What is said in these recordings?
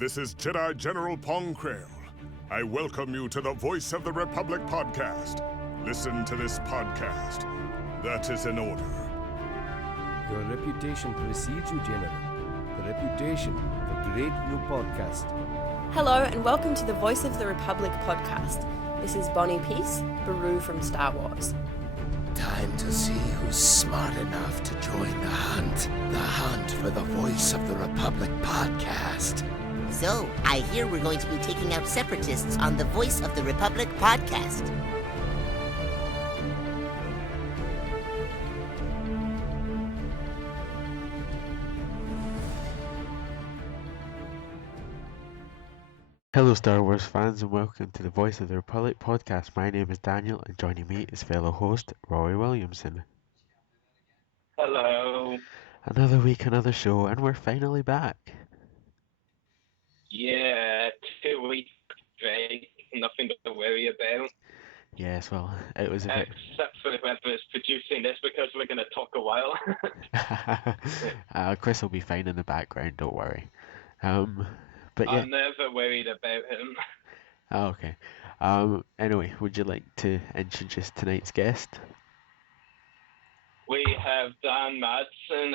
This is Jedi General Pong Krail. I welcome you to the Voice of the Republic podcast. Listen to this podcast. That is an order. Your reputation precedes you, General. The reputation of a great new podcast. Hello and welcome to the Voice of the Republic podcast. This is Bonnie Peace, Baru from Star Wars. Time to see who's smart enough to join the hunt for the Voice of the Republic podcast. So, I hear we're going to be taking out separatists on the Voice of the Republic podcast. Hello Star Wars fans and welcome to the Voice of the Republic podcast. My name is Daniel and joining me is fellow host Roy Williamson. Hello. Another week, another show, and we're finally back. Yeah, 2 weeks break, nothing to worry about. Yes, well, it was a bit... Except for whoever's producing this, because we're going to talk a while. Chris will be fine in the background, don't worry. But yeah. I'm never worried about him. Oh, okay. Anyway, would you like to introduce tonight's guest? We have Dan Madsen,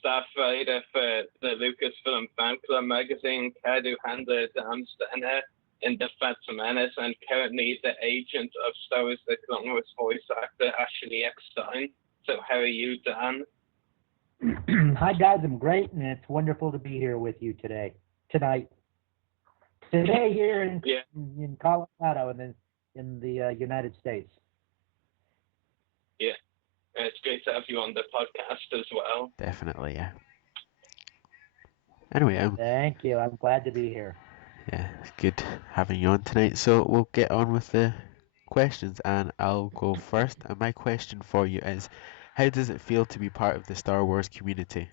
staff writer for the Lucasfilm Fan Club magazine, Kadu Handler Damsteiner in The Phantom Menace, and currently the agent of Star Wars The Clone Wars voice actor Ashley Ecksteins. So how are you, Dan? Hi guys, I'm great, and it's wonderful to be here with you tonight here in Colorado and then in the United States. Yeah, it's great to have you on the podcast as well. Definitely, yeah. Anyway, thank you. I'm glad to be here. Yeah, it's good having you on tonight. So we'll get on with the questions, and I'll go first. And my question for you is, how does it feel to be part of the Star Wars community?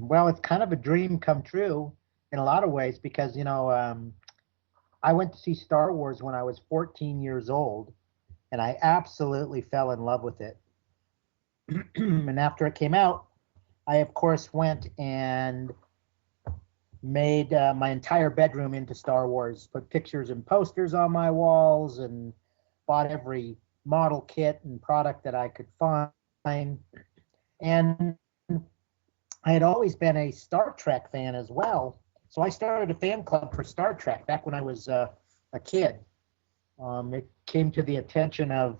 Well, it's kind of a dream come true in a lot of ways because, I went to see Star Wars when I was 14 years old, and I absolutely fell in love with it. And after it came out, I, of course, went and made my entire bedroom into Star Wars, put pictures and posters on my walls, and bought every model kit and product that I could find. And I had always been a Star Trek fan as well, so I started a fan club for Star Trek back when I was a kid. It came to the attention of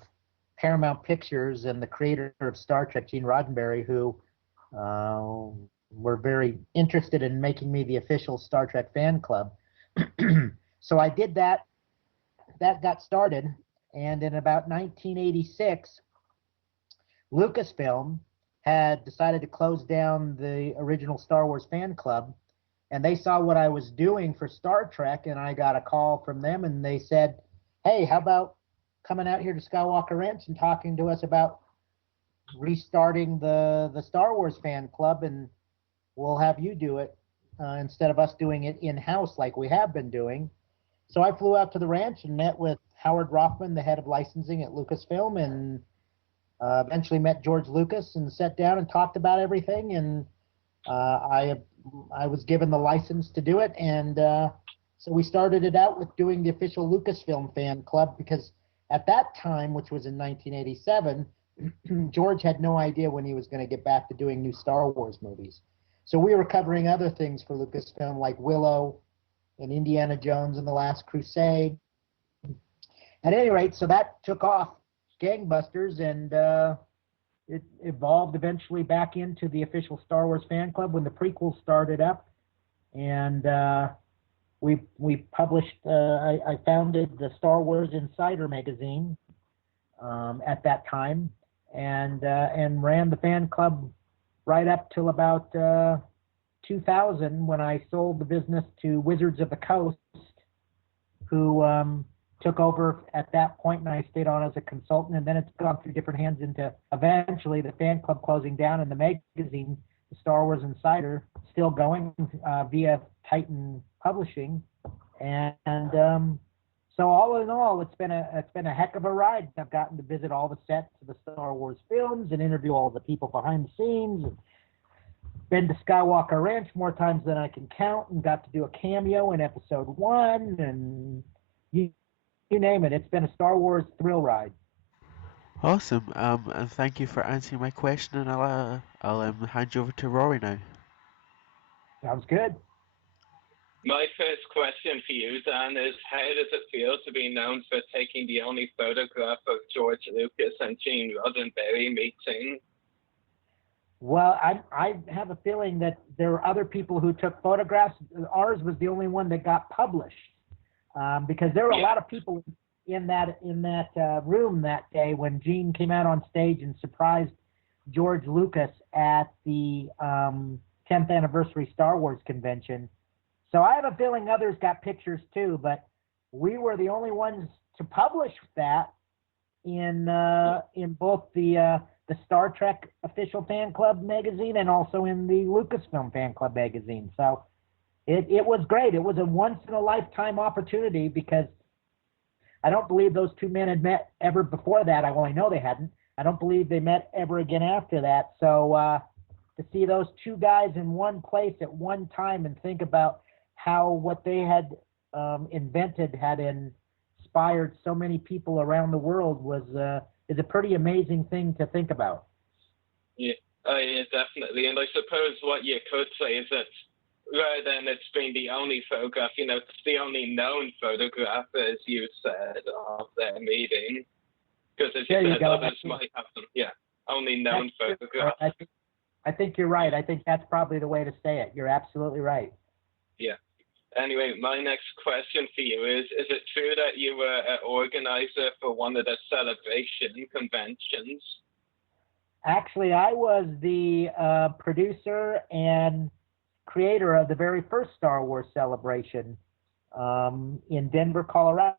Paramount Pictures and the creator of Star Trek, Gene Roddenberry, who were very interested in making me the official Star Trek fan club. So I did that. That got started, and in about 1986, Lucasfilm had decided to close down the original Star Wars fan club, and they saw what I was doing for Star Trek, and I got a call from them, and they said, hey, how about coming out here to Skywalker Ranch and talking to us about restarting the Star Wars fan club, and we'll have you do it instead of us doing it in-house like we have been doing. So I flew out to the ranch and met with Howard Rothman, the head of licensing at Lucasfilm, and eventually met George Lucas and sat down and talked about everything, and I was given the license to do it, and so we started it out with doing the official Lucasfilm fan club, because at that time, which was in 1987, George had no idea when he was going to get back to doing new Star Wars movies. So we were covering other things for Lucasfilm like Willow and Indiana Jones and The Last Crusade. At any rate, so that took off gangbusters, and it evolved eventually back into the official Star Wars fan club when the prequels started up, and we published. I founded the Star Wars Insider magazine at that time, and ran the fan club right up till about 2000, when I sold the business to Wizards of the Coast, who took over at that point, and I stayed on as a consultant, and then it's gone through different hands into eventually the fan club closing down, and the magazine, the Star Wars Insider, still going via Titan Publishing, and so all in all, it's been a heck of a ride. I've gotten to visit all the sets of the Star Wars films and interview all the people behind the scenes, and been to Skywalker Ranch more times than I can count, and got to do a cameo in Episode 1, and you name it. It's been a Star Wars thrill ride. Awesome. And thank you for answering my question, and I'll hand you over to Rory now. Sounds good. My first question for you, Dan, is how does it feel to be known for taking the only photograph of George Lucas and Gene Roddenberry meeting? Well, I have a feeling that there were other people who took photographs. Ours was the only one that got published, because there were a lot of people in that room that day when Gene came out on stage and surprised George Lucas at the 10th anniversary Star Wars convention. So I have a feeling others got pictures too, but we were the only ones to publish that in both the Star Trek official fan club magazine and also in the Lucasfilm fan club magazine. So it was great. It was a once in a lifetime opportunity, because I don't believe those two men had met ever before that. I only know they hadn't. I don't believe they met ever again after that. So to see those two guys in one place at one time and think about how what they had invented had inspired so many people around the world is a pretty amazing thing to think about. Yeah, yeah, definitely. And I suppose what you could say is that rather than it's being the only photograph, it's the only known photograph, as you said, of their meeting. Because as you said, others might have them. Yeah, only known photograph. I think you're right. I think that's probably the way to say it. You're absolutely right. Yeah. Anyway, my next question for you is it true that you were an organizer for one of the celebration conventions? Actually, I was the producer and creator of the very first Star Wars celebration in Denver, Colorado,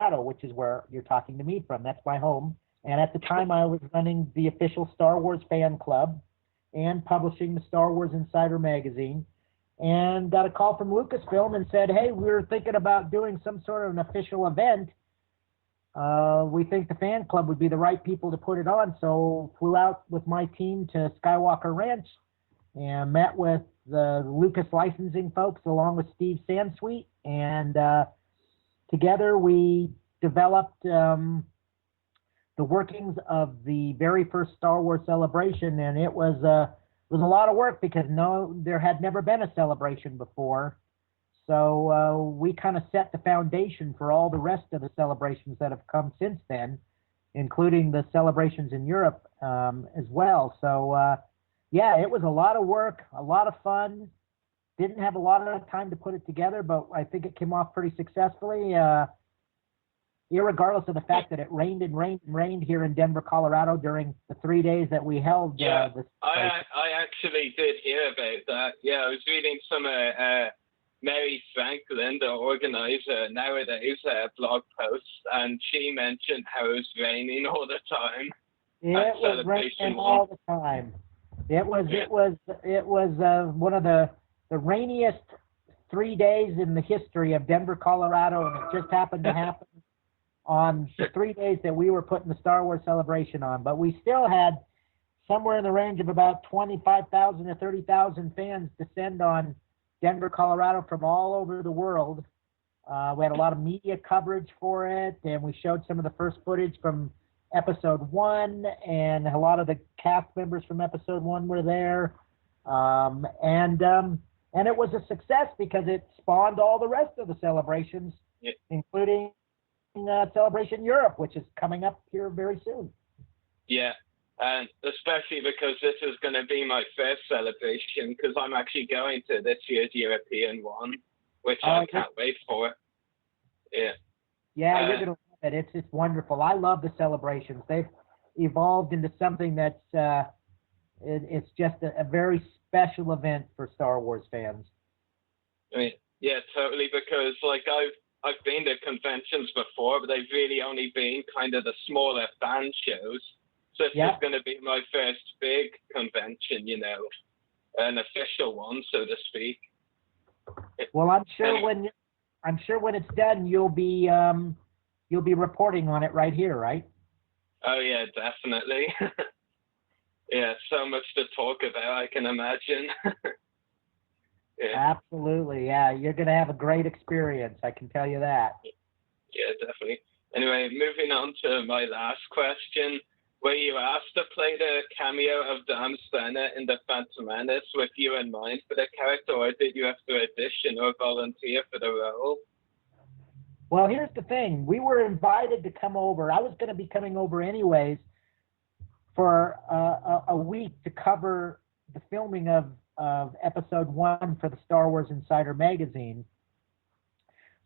which is where you're talking to me from. That's my home. And at the time, I was running the official Star Wars fan club and publishing the Star Wars Insider magazine, and got a call from Lucasfilm and said, hey, we're thinking about doing some sort of an official event. We think the fan club would be the right people to put it on. So flew out with my team to Skywalker Ranch and met with the Lucas licensing folks along with Steve Sansweet. And together we developed the workings of the very first Star Wars celebration. And it was a lot of work, because there had never been a celebration before. So we kind of set the foundation for all the rest of the celebrations that have come since then, including the celebrations in Europe as well. So yeah, it was a lot of work, a lot of fun. Didn't have a lot of time to put it together, but I think it came off pretty successfully, irregardless of the fact that it rained and rained and rained here in Denver, Colorado during the 3 days that we held. Yeah, I actually did hear about that. Yeah, I was reading some Mary Franklin, the organizer nowadays, blog posts, and she mentioned how it was raining all the time. It was raining all the time. It was one of the rainiest 3 days in the history of Denver, Colorado, and it just happened to happen on the 3 days that we were putting the Star Wars celebration on. But we still had somewhere in the range of about 25,000 to 30,000 fans descend on Denver, Colorado from all over the world. We had a lot of media coverage for it, and we showed some of the first footage from Episode 1, and a lot of the cast members from Episode 1 were there. And it was a success because it spawned all the rest of the celebrations, including Celebration Europe, which is coming up here very soon. Yeah, and especially because this is going to be my first celebration, because I'm actually going to this year's European one, which I can't wait for. Yeah. Yeah, you're going to love it. It's wonderful. I love the celebrations. They've evolved into something that's it's just a very special event for Star Wars fans. I mean, yeah, totally, because like I've been to conventions before, but they've really only been kind of the smaller fan shows. So this is going to be my first big convention, an official one, so to speak. Well, I'm sure when it's done, you'll be reporting on it right here, right? Oh yeah, definitely. Yeah, so much to talk about, I can imagine. Yeah, Absolutely, yeah. You're going to have a great experience, I can tell you that. yeah, definitely. Anyway, moving on to my last question. Were you asked to play the cameo of Dan Madsen in The Phantom Menace with you in mind for the character, or did you have to audition or volunteer for the role? Well, here's the thing. We were invited to come over. I was going to be coming over anyways for a week to cover the filming of episode 1 for the Star Wars Insider magazine.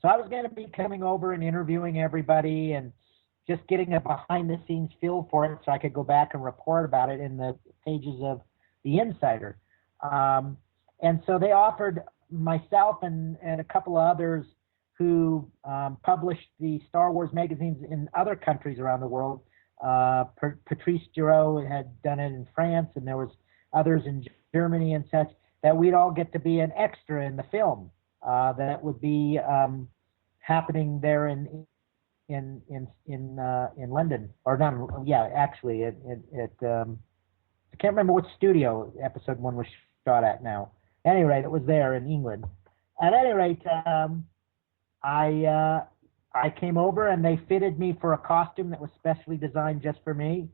So I was going to be coming over and interviewing everybody and just getting a behind-the-scenes feel for it so I could go back and report about it in the pages of the Insider. And so they offered myself and a couple of others who published the Star Wars magazines in other countries around the world. Patrice Giraud had done it in France, and there was others in Germany and such, that we'd all get to be an extra in the film that would be happening there in London, or not? Yeah, actually, I can't remember what studio episode 1 was shot at now. At any rate, it was there in England. At any rate, I came over and they fitted me for a costume that was specially designed just for me.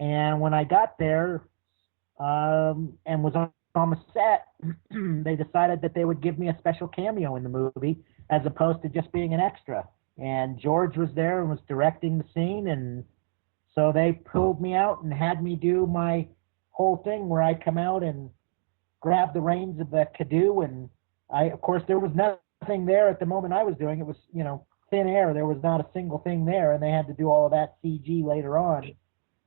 And when I got there and was on the set, they decided that they would give me a special cameo in the movie as opposed to just being an extra. And George was there and was directing the scene, and so they pulled me out and had me do my whole thing where I come out and grab the reins of the canoe, and of course, there was nothing there at the moment I was doing. It was, thin air. There was not a single thing there, and they had to do all of that CG later on.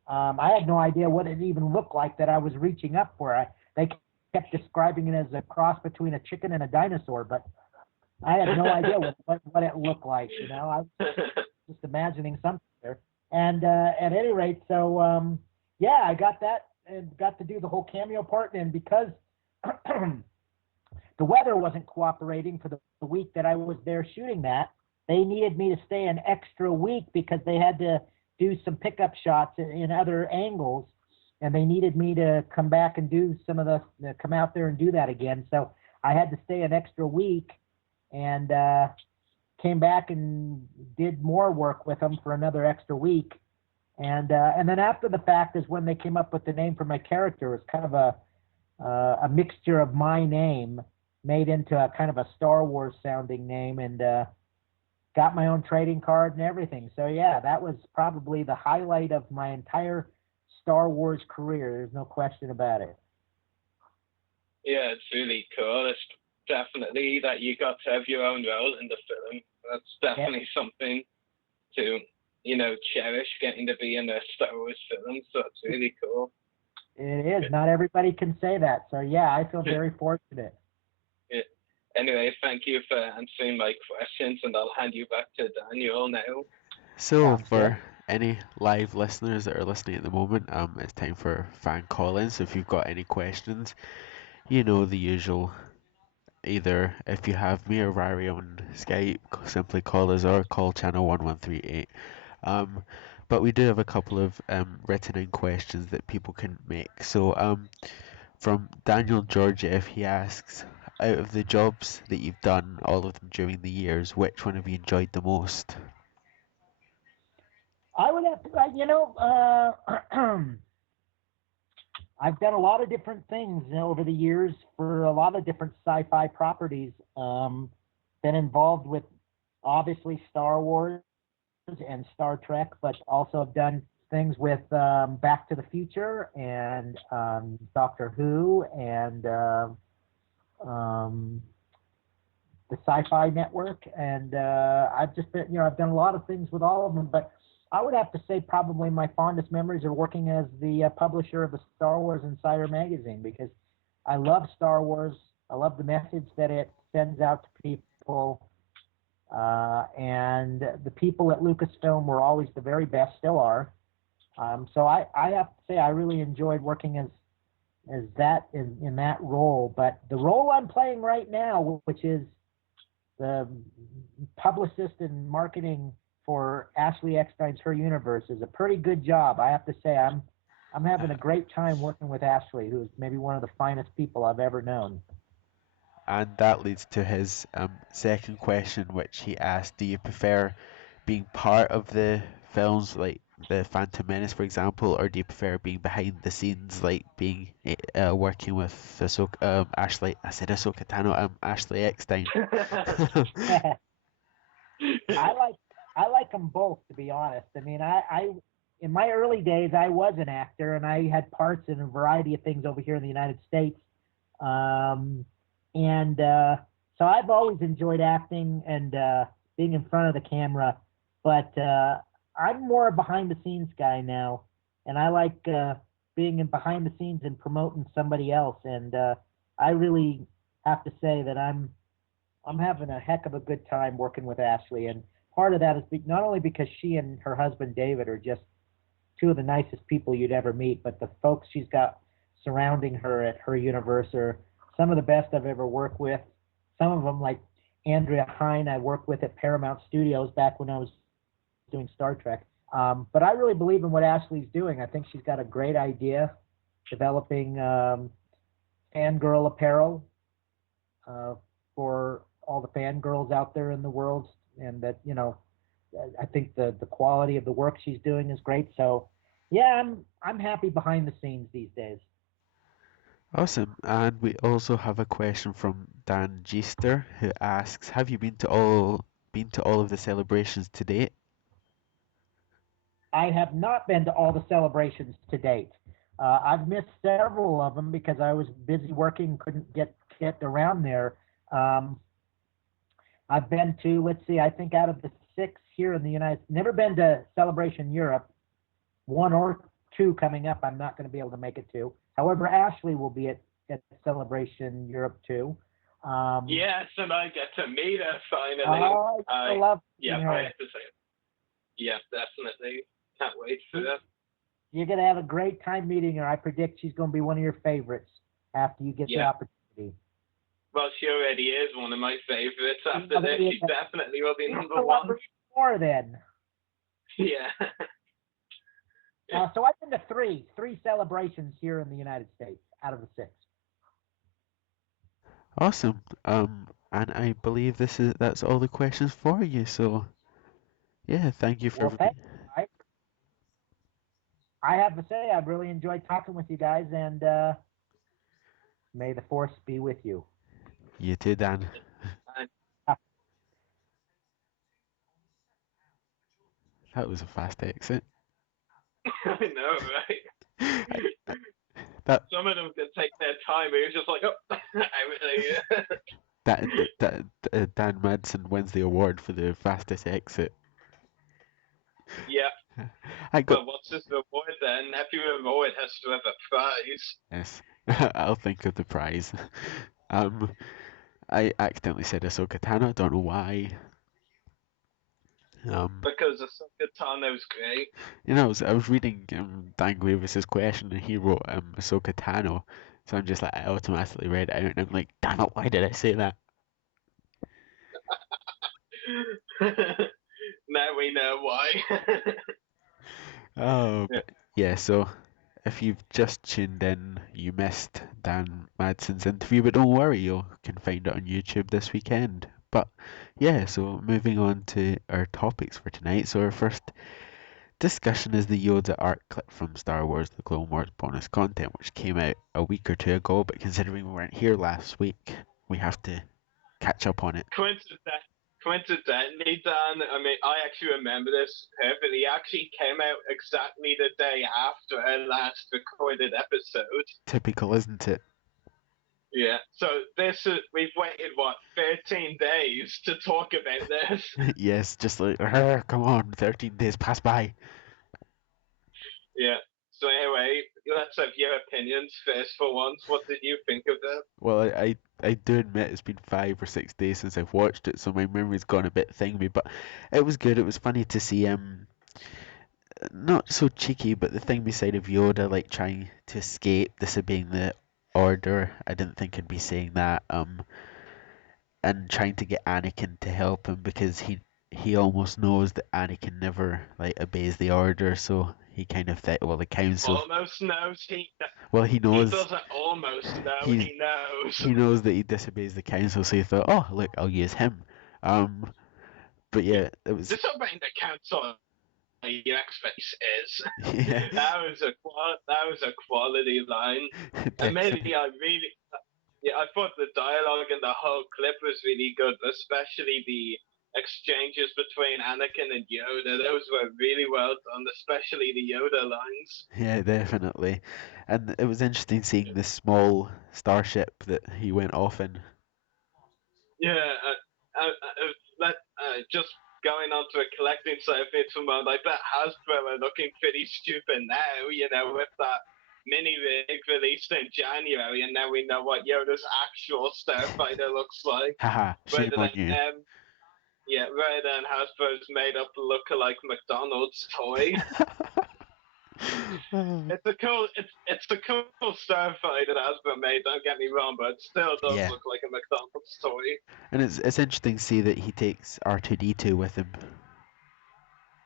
I had no idea what it even looked like that I was reaching up for. They kept describing it as a cross between a chicken and a dinosaur, but I had no idea what it looked like. I was just imagining something there. And at any rate, so I got that and got to do the whole cameo part. And because the weather wasn't cooperating for the week that I was there shooting that, they needed me to stay an extra week because they had to do some pickup shots in other angles, and they needed me to come back and do come out there and do that again. So I had to stay an extra week, and came back and did more work with them for another extra week. And then after the fact is when they came up with the name for my character. It was kind of a mixture of my name made into a kind of a Star Wars sounding name, and got my own trading card and everything. So yeah, that was probably the highlight of my entire Star Wars career. There's no question about it. Yeah, it's really cool. It's definitely that you got to have your own role in the film. That's definitely something to, cherish, getting to be in a Star Wars film. So it's really cool. It is. Not everybody can say that. So yeah, I feel very fortunate. Yeah. Anyway, thank you for answering my questions, and I'll hand you back to Daniel now. So for any live listeners that are listening at the moment, it's time for fan call-in. So if you've got any questions, the usual. Either if you have me or Rari on Skype, simply call us or call channel 1138. But we do have a couple of written in questions that people can make. So from Daniel Georgiev, he asks, out of the jobs that you've done, all of them during the years, which one have you enjoyed the most? I would have to, I've done a lot of different things over the years for a lot of different sci-fi properties. Been involved with, obviously, Star Wars and Star Trek, but also have done things with Back to the Future and Doctor Who and the Sci-Fi Network. And I've just been, I've done a lot of things with all of them, but I would have to say probably my fondest memories are working as the publisher of the Star Wars Insider magazine, because I love Star Wars. I love the message that it sends out to people. And the people at Lucasfilm were always the very best, still are. So I have to say I really enjoyed working as that in that role. But the role I'm playing right now, which is the publicist and marketing for Ashley Ecksteins' Her Universe, is a pretty good job. I have to say I'm having a great time working with Ashley, who's maybe one of the finest people I've ever known. And that leads to his second question, which he asked: do you prefer being part of the films, like the Phantom Menace, for example, or do you prefer being behind the scenes, like being working with Ashley? I said Ahsoka Tano. Ashley Eckstein. I like them both, to be honest. I mean, I in my early days I was an actor and I had parts in a variety of things over here in the United States. And so I've always enjoyed acting and being in front of the camera, but I'm more a behind the scenes guy now, and I like being in behind the scenes and promoting somebody else. And I really have to say that I'm having a heck of a good time working with Ashley, and part of that is not only because she and her husband David are just two of the nicest people you'd ever meet, but the folks she's got surrounding her at her universe are some of the best I've ever worked with. Some of them, like Andrea Hine, I worked with at Paramount Studios back when I was doing Star Trek. But I really believe in what Ashley's doing. I think she's got a great idea, developing fangirl apparel for all the fangirls out there in the world, and that, you know, I think the quality of the work she's doing is great. So yeah, I'm happy behind the scenes these days. Awesome. And we also have a question from Dan Giester, who asks: have you been to all of the celebrations to date? I have not been to all the celebrations to date. I've missed several of them because I was busy working, couldn't get around there. I've been to, let's see, I think out of the 6 here in the United States, never been to Celebration Europe. 1 or 2 coming up, I'm not going to be able to make it to. However, Ashley will be at Celebration Europe too. Yes, and I get to meet her finally. Oh, I love yeah, her. I have to say. Yeah, definitely. Can't wait for that. You're going to have a great time meeting her. I predict she's going to be one of your favorites after you get the opportunity. Well, she already is one of my favorites. After this, she definitely will be number 1. More then. Yeah. So I've been to three celebrations here in the United States out of the 6. Awesome. And I believe that's all the questions for you. So yeah, thank you for everything. I have to say I've really enjoyed talking with you guys, and may the force be with you. You too, Dan. That was a fast exit. I know, right? Some of them can take their time. It was just like, oh, Dan Madsen wins the award for the fastest exit. Yeah. Well, what's this reward then? Every reward has to have a prize. Yes, I'll think of the prize. I accidentally said Ahsoka Tano. I don't know why. Because Ahsoka Tano's great. You know, I was reading Dan Glavis's question, and he wrote Ahsoka Tano, so I'm just like, I automatically read it out, and I'm like, damn it, why did I say that? Now we know why. Oh, yeah, so if you've just tuned in, you missed Dan Madsen's interview, but don't worry, you can find it on YouTube this weekend. But yeah, so moving on to our topics for tonight. So our first discussion is the Yoda art clip from Star Wars The Clone Wars bonus content, which came out a week or 2 ago, but considering we weren't here last week, we have to catch up on it. Coincidentally, Dan, I mean, I actually remember this perfectly. It actually came out exactly the day after our last recorded episode. Typical, isn't it? Yeah, so we've waited, 13 days to talk about this? Yes, just like, come on, 13 days pass by. Yeah, so anyway, let's have your opinions first for once. What did you think of that? Well, I do admit it's been 5 or 6 days since I've watched it, so my memory's gone a bit thingy, but it was good. It was funny to see not so cheeky, but the thing beside of Yoda, like trying to escape disobeying the order. I didn't think I'd be saying that. And trying to get Anakin to help him because he he almost knows that Anakin never like obeys the order, so he kind of the council. Almost knows Well, he he knows doesn't almost know. he He knows. he knows that he disobeys the council, so he thought, oh look, I'll use him. But yeah, it was Disobeying the council your face is. yeah, that was a quality line. And maybe I thought the dialogue in the whole clip was really good, especially the exchanges between Anakin and Yoda. Those were really well done, especially the Yoda lines. yeah, definitely. And it was interesting seeing this small starship that he went off in. Yeah, just going on to a collecting side of things for a moment, I bet Hasbro are looking pretty stupid now, with that mini rig released in January, and now we know what Yoda's actual starfighter looks like. Haha, shame on you. Rather than Hasbro's made up look-alike McDonald's toy. It's a cool starfighter that Hasbro made. Don't get me wrong, but it still does Yeah. look like a McDonald's toy. And it's interesting to see that he takes R2D2 with him.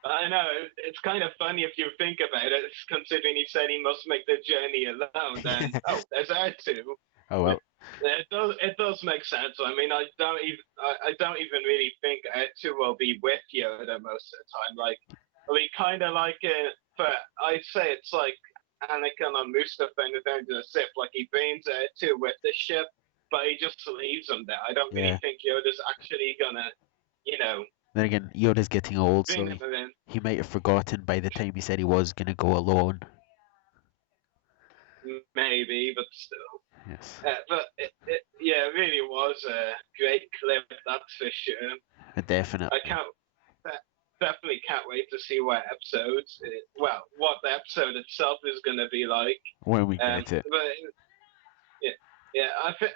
I know, it's kind of funny if you think about it, considering he said he must make the journey alone. Then there's R2. Oh well. It does make sense. I mean, I don't even really think R2 will be with Yoda most of the time. Like, we kind of like it, but I'd say it's like Anakin and Mustapha in Revenge of the Sith. Like, he brings R2 with the ship, but he just leaves him there. I don't really think Yoda's actually gonna, Then again, Yoda's getting old, so bring him in. he might have forgotten by the time he said he was gonna go alone. Maybe, but still. Yes. But it really was a great clip, that's for sure. Definitely. Definitely can't wait to see what the episode itself is going to be like. When we get it. But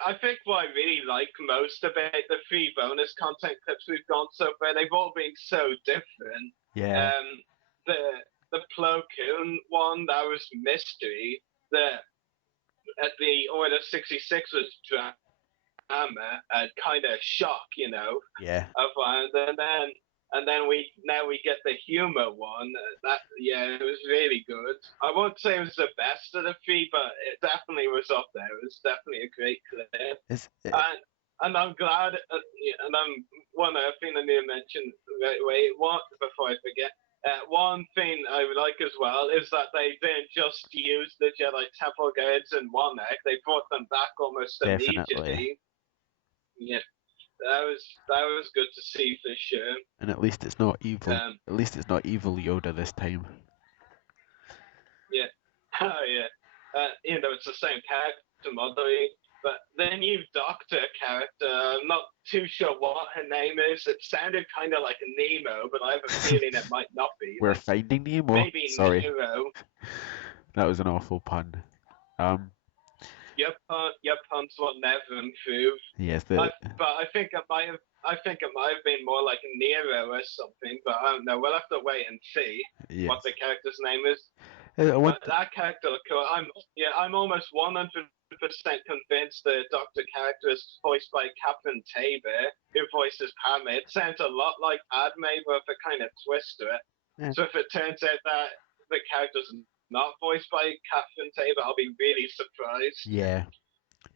I think what I really like most about the 3 bonus content clips we've gone so far, they've all been so different. Yeah. The Plo Koon one, that was mystery. At the Order 66 was drama and kind of shock, Yeah. And then we get the humor one. It was really good. I won't say it was the best of the 3, but it definitely was up there. It was definitely a great clip. And I'm glad. And I'm one other thing I need to mention right away. Before I forget. One thing I would like as well is that they didn't just use the Jedi Temple guards in one act. They brought them back almost immediately. Yeah, that was good to see for sure. And at least it's not evil. At least it's not evil Yoda this time. Yeah. Oh yeah. It's the same character modeling. But the new Doctor character, I'm not too sure what her name is. It sounded kind of like Nemo, but I have a feeling it might not be. We're finding Nemo? Maybe Sorry. Nero. That was an awful pun. Your puns will never improve. Yes, but I think it might have been more like Nero or something. But I don't know. We'll have to wait and see what the character's name is. That character, I'm almost 100% convinced the Doctor character is voiced by Captain Tabor, who voices Padme. It sounds a lot like Padme with a kind of twist to it. Yeah. So if it turns out that the character's not voiced by Captain Tabor, I'll be really surprised. Yeah,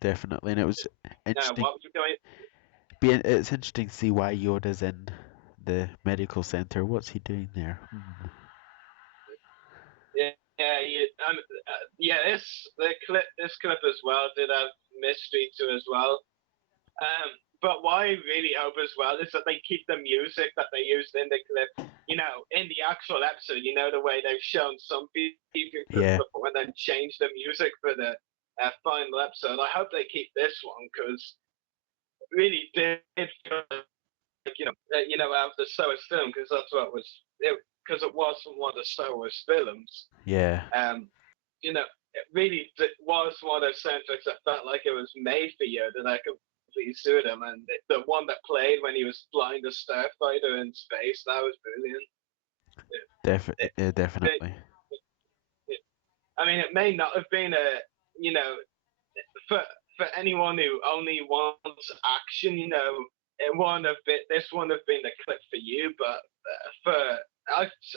definitely. And it was interesting. What was going? It's interesting to see why Yoda's in the medical center. What's he doing there? This clip as well did have mystery to as well. But what I really hope as well is that they keep the music that they used in the clip, in the actual episode. The way they've shown some people before and then change the music for the final episode. I hope they keep this one because it really did feel like, out of the Star Wars film because that's what was because it was from one of the Star Wars films. Yeah. It really was one of those soundtracks that felt like it was made for Yoda, and I completely sued him. And the one that played when he was flying the starfighter in space, that was brilliant. Definitely. I mean, it may not have been for anyone who only wants action, this wouldn't have been the clip for you, but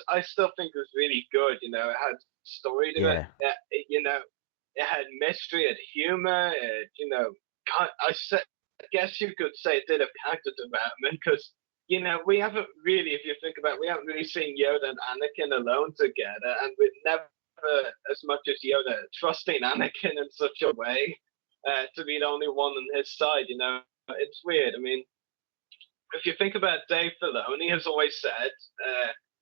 I still think it was really good. You know, it had story to it. Yeah. You know, it had mystery, it had humor. I guess you could say it did a character development because you know we haven't really, if you think about it, we haven't really seen Yoda and Anakin alone together, and we've never as much as Yoda trusting Anakin in such a way to be the only one on his side. You know, it's weird. I mean, if you think about Dave Filoni has always said,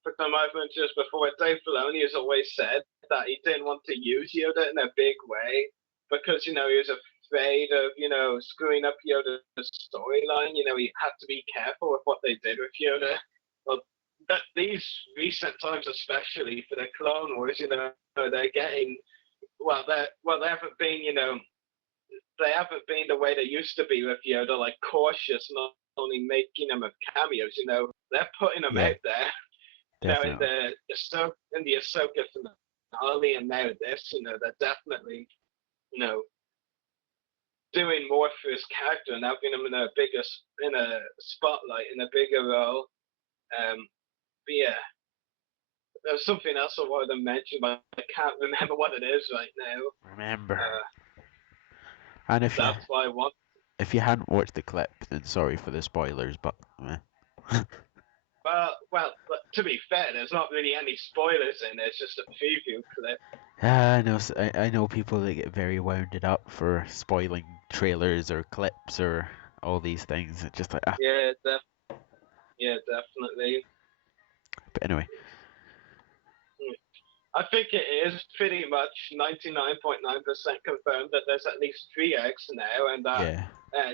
for example, I've mentioned this before, Dave Filoni has always said that he didn't want to use Yoda in a big way because, you know, he was afraid of, you know, screwing up Yoda's storyline. You know, he had to be careful with what they did with Yoda. Well, these recent times, especially for the Clone Wars, you know, they're getting, they haven't been, you know, they haven't been the way they used to be with Yoda, like cautious, not only making them of cameos, you know, they're putting them out there. You know, in the Ahsoka finale and now this, you know, they're definitely, you know, doing more for his character and having him in a spotlight, in a bigger role. But yeah, there's something else I wanted to mention, but I can't remember what it is right now. Remember. And that's why I want. If you hadn't watched the clip, then sorry for the spoilers, but. Well, to be fair, there's not really any spoilers in it. It's just a preview clip. I know people that get very wounded up for spoiling trailers or clips or all these things. It's just like Yeah, definitely. But anyway. I think it is pretty much 99.9% confirmed that there's at least 3 X now, and that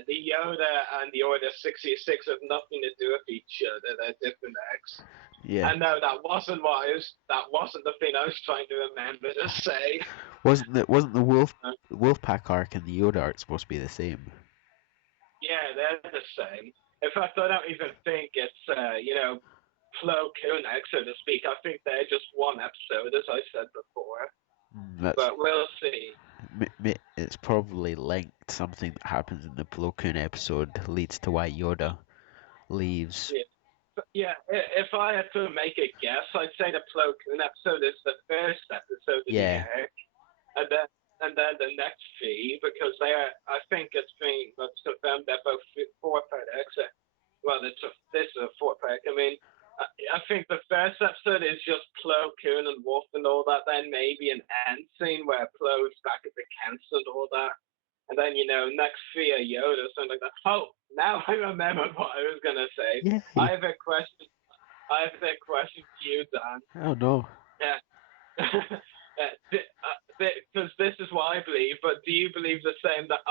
the Yoda and the Order 66 have nothing to do with each other. They're different X. Yeah. And no, that wasn't the thing I was trying to remember to say. Wasn't the Wolfpack arc and the Yoda arc supposed to be the same? Yeah, they're the same. In fact, I don't even think it's you know, Plo Koon, so to speak. I think they're just one episode, as I said before. But we'll see. It's probably linked. Something that happens in the Plo Koon episode leads to why Yoda leaves. Yeah, if I had to make a guess, I'd say the Plo Koon episode is the first episode of the arc, and then the next 3, because I think it's been confirmed they're both 4-part exit. Well, this is a 4-part. I mean, I think the first episode is just Plo Koon and Wolf and all that. Then maybe an end scene where Plo's back at the council and all that. And then, you know, next 3 are Yoda, something like that. Oh, now I remember what I was going to say. Yay. I have a question to you, Dan. Oh, no. Yeah. Because this is what I believe, but do you believe the same, that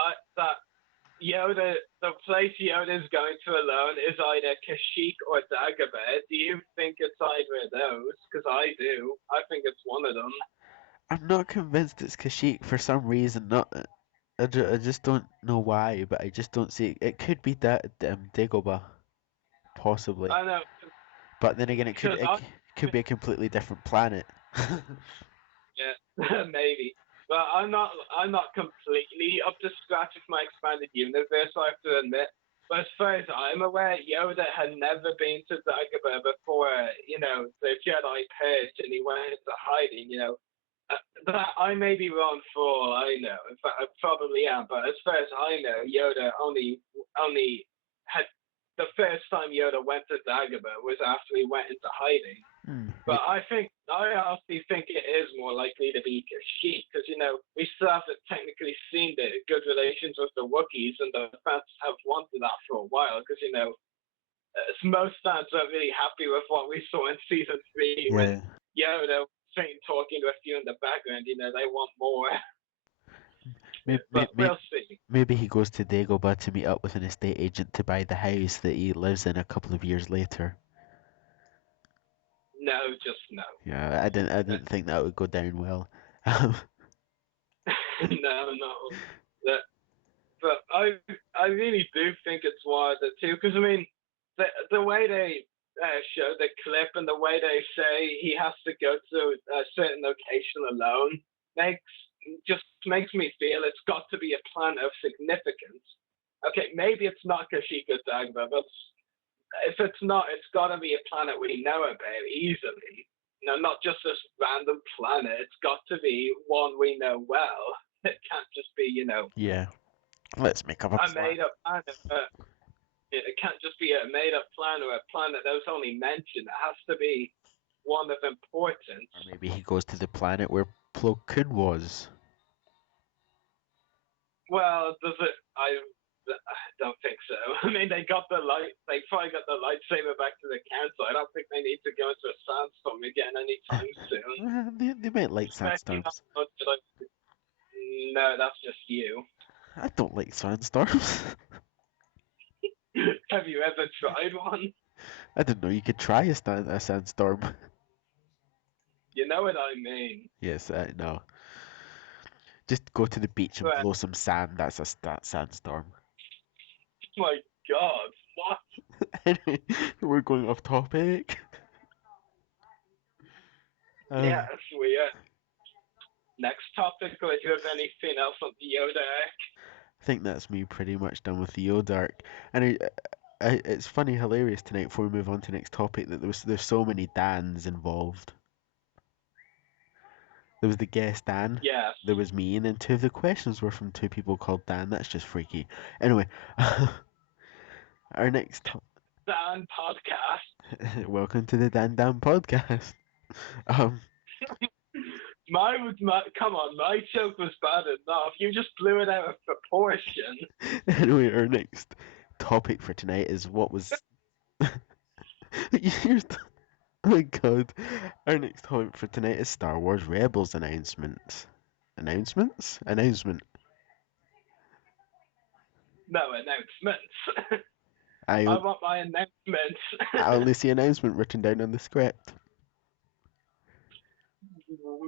Yoda, the place Yoda is going to alone is either Kashyyyk or Dagobah? Do you think it's either of those? Because I do. I think it's one of them. I'm not convinced it's Kashyyyk for some reason. I just don't know why, but I just don't see it. It could be that Dagobah, possibly. I know. But then again, it could be a completely different planet. Yeah, maybe. But I'm not completely up to scratch with my expanded universe, I have to admit. But as far as I'm aware, Yoda had never been to Dagobah before, you know, the Jedi purged and he went into hiding, you know. That I may be wrong for all I know. In fact, I probably am. But as far as I know, Yoda only had the first time Yoda went to Dagobah was after he went into hiding. But I honestly think it is more likely to be Kashyyyk because, you know, we still haven't technically seen the good relations with the Wookiees, and the fans have wanted that for a while because, you know, most fans are really happy with what we saw in season 3 when Yoda was talking with you in the background. You know, they want more. But we'll see. Maybe he goes to Dagobah to meet up with an estate agent to buy the house that he lives in a couple of years later. No, just no. Yeah, I didn't think that would go down well. No. But I really do think it's one of the two, because I mean, the way they show the clip and the way they say he has to go to a certain location alone makes me feel it's got to be a plan of significance. Okay, maybe it's not Kashyyyk Dagba, but if it's not, it's got to be a planet we know about easily. Not just this random planet. It's got to be one we know well. It can't just be, Yeah. Let's make up a a plan. made-up planet. It can't just be a made-up planet or a planet that was only mentioned. It has to be one of importance. Or maybe he goes to the planet where Plo Koon was. Well, does it? I don't think so. I mean, they probably got the lightsaber back to the council. I don't think they need to go into a sandstorm again anytime soon. They might like sandstorms. No, that's just you. I don't like sandstorms. Have you ever tried one? I didn't know you could try a sandstorm. You know what I mean. Yes, I know. Just go to the beach and blow some sand. That's a sandstorm. My God, what? Anyway, we're going off topic. Yes, we are. Next topic, or do you have anything else on the Yoda arc? I think that's me pretty much done with the Yoda arc. And it's funny, hilarious tonight before we move on to the next topic that there's so many Dans involved. There was the guest Dan. Yes. There was me, and then two of the questions were from two people called Dan. That's just freaky. Anyway, our next Dan podcast. Welcome to the Dan podcast. Come on, my joke was bad enough. You just blew it out of proportion. Anyway, our next topic for tonight is what was. Oh my God. Our next topic for tonight is Star Wars Rebels announcements. Announcement. No announcements. I want my announcements. I only see announcement written down on the script.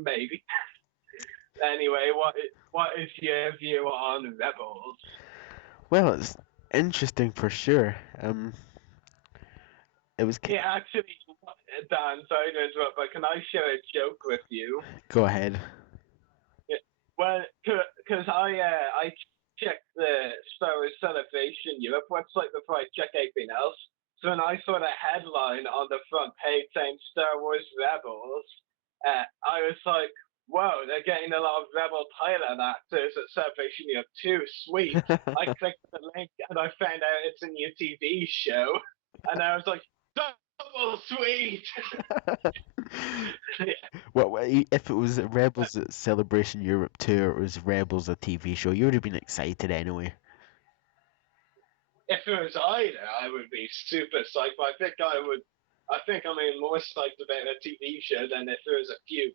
Maybe. Anyway, what is your view on Rebels? Well, it's interesting for sure. It was. Yeah, actually, Dan, sorry to interrupt, but can I share a joke with you? Go ahead. Yeah, well, because I checked the Star Wars Celebration Europe website before I check anything else. So when I saw the headline on the front page saying Star Wars Rebels, I was like, whoa, they're getting a lot of Rebel pilot actors at Celebration Europe too. Sweet. I clicked the link and I found out it's a new TV show. And I was like, double sweet! Yeah. Well, if it was Rebels at Celebration Europe 2 or it was Rebels a TV show, you would have been excited anyway. If it was either, I would be super psyched. But I think I'm even more psyched about a TV show than if there was a few,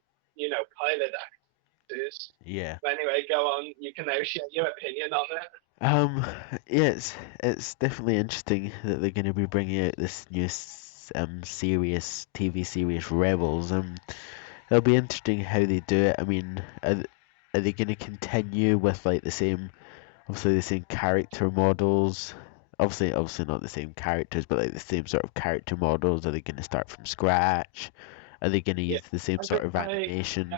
pilot actors. Yeah. But anyway, go on. You can now share your opinion on it. Yeah, it's definitely interesting that they're going to be bringing out this new TV series Rebels. It'll be interesting how they do it. I mean, are they going to continue with like the same character models? Obviously not the same characters, but like the same sort of character models. Are they going to start from scratch? Are they going to use the same sort of animation?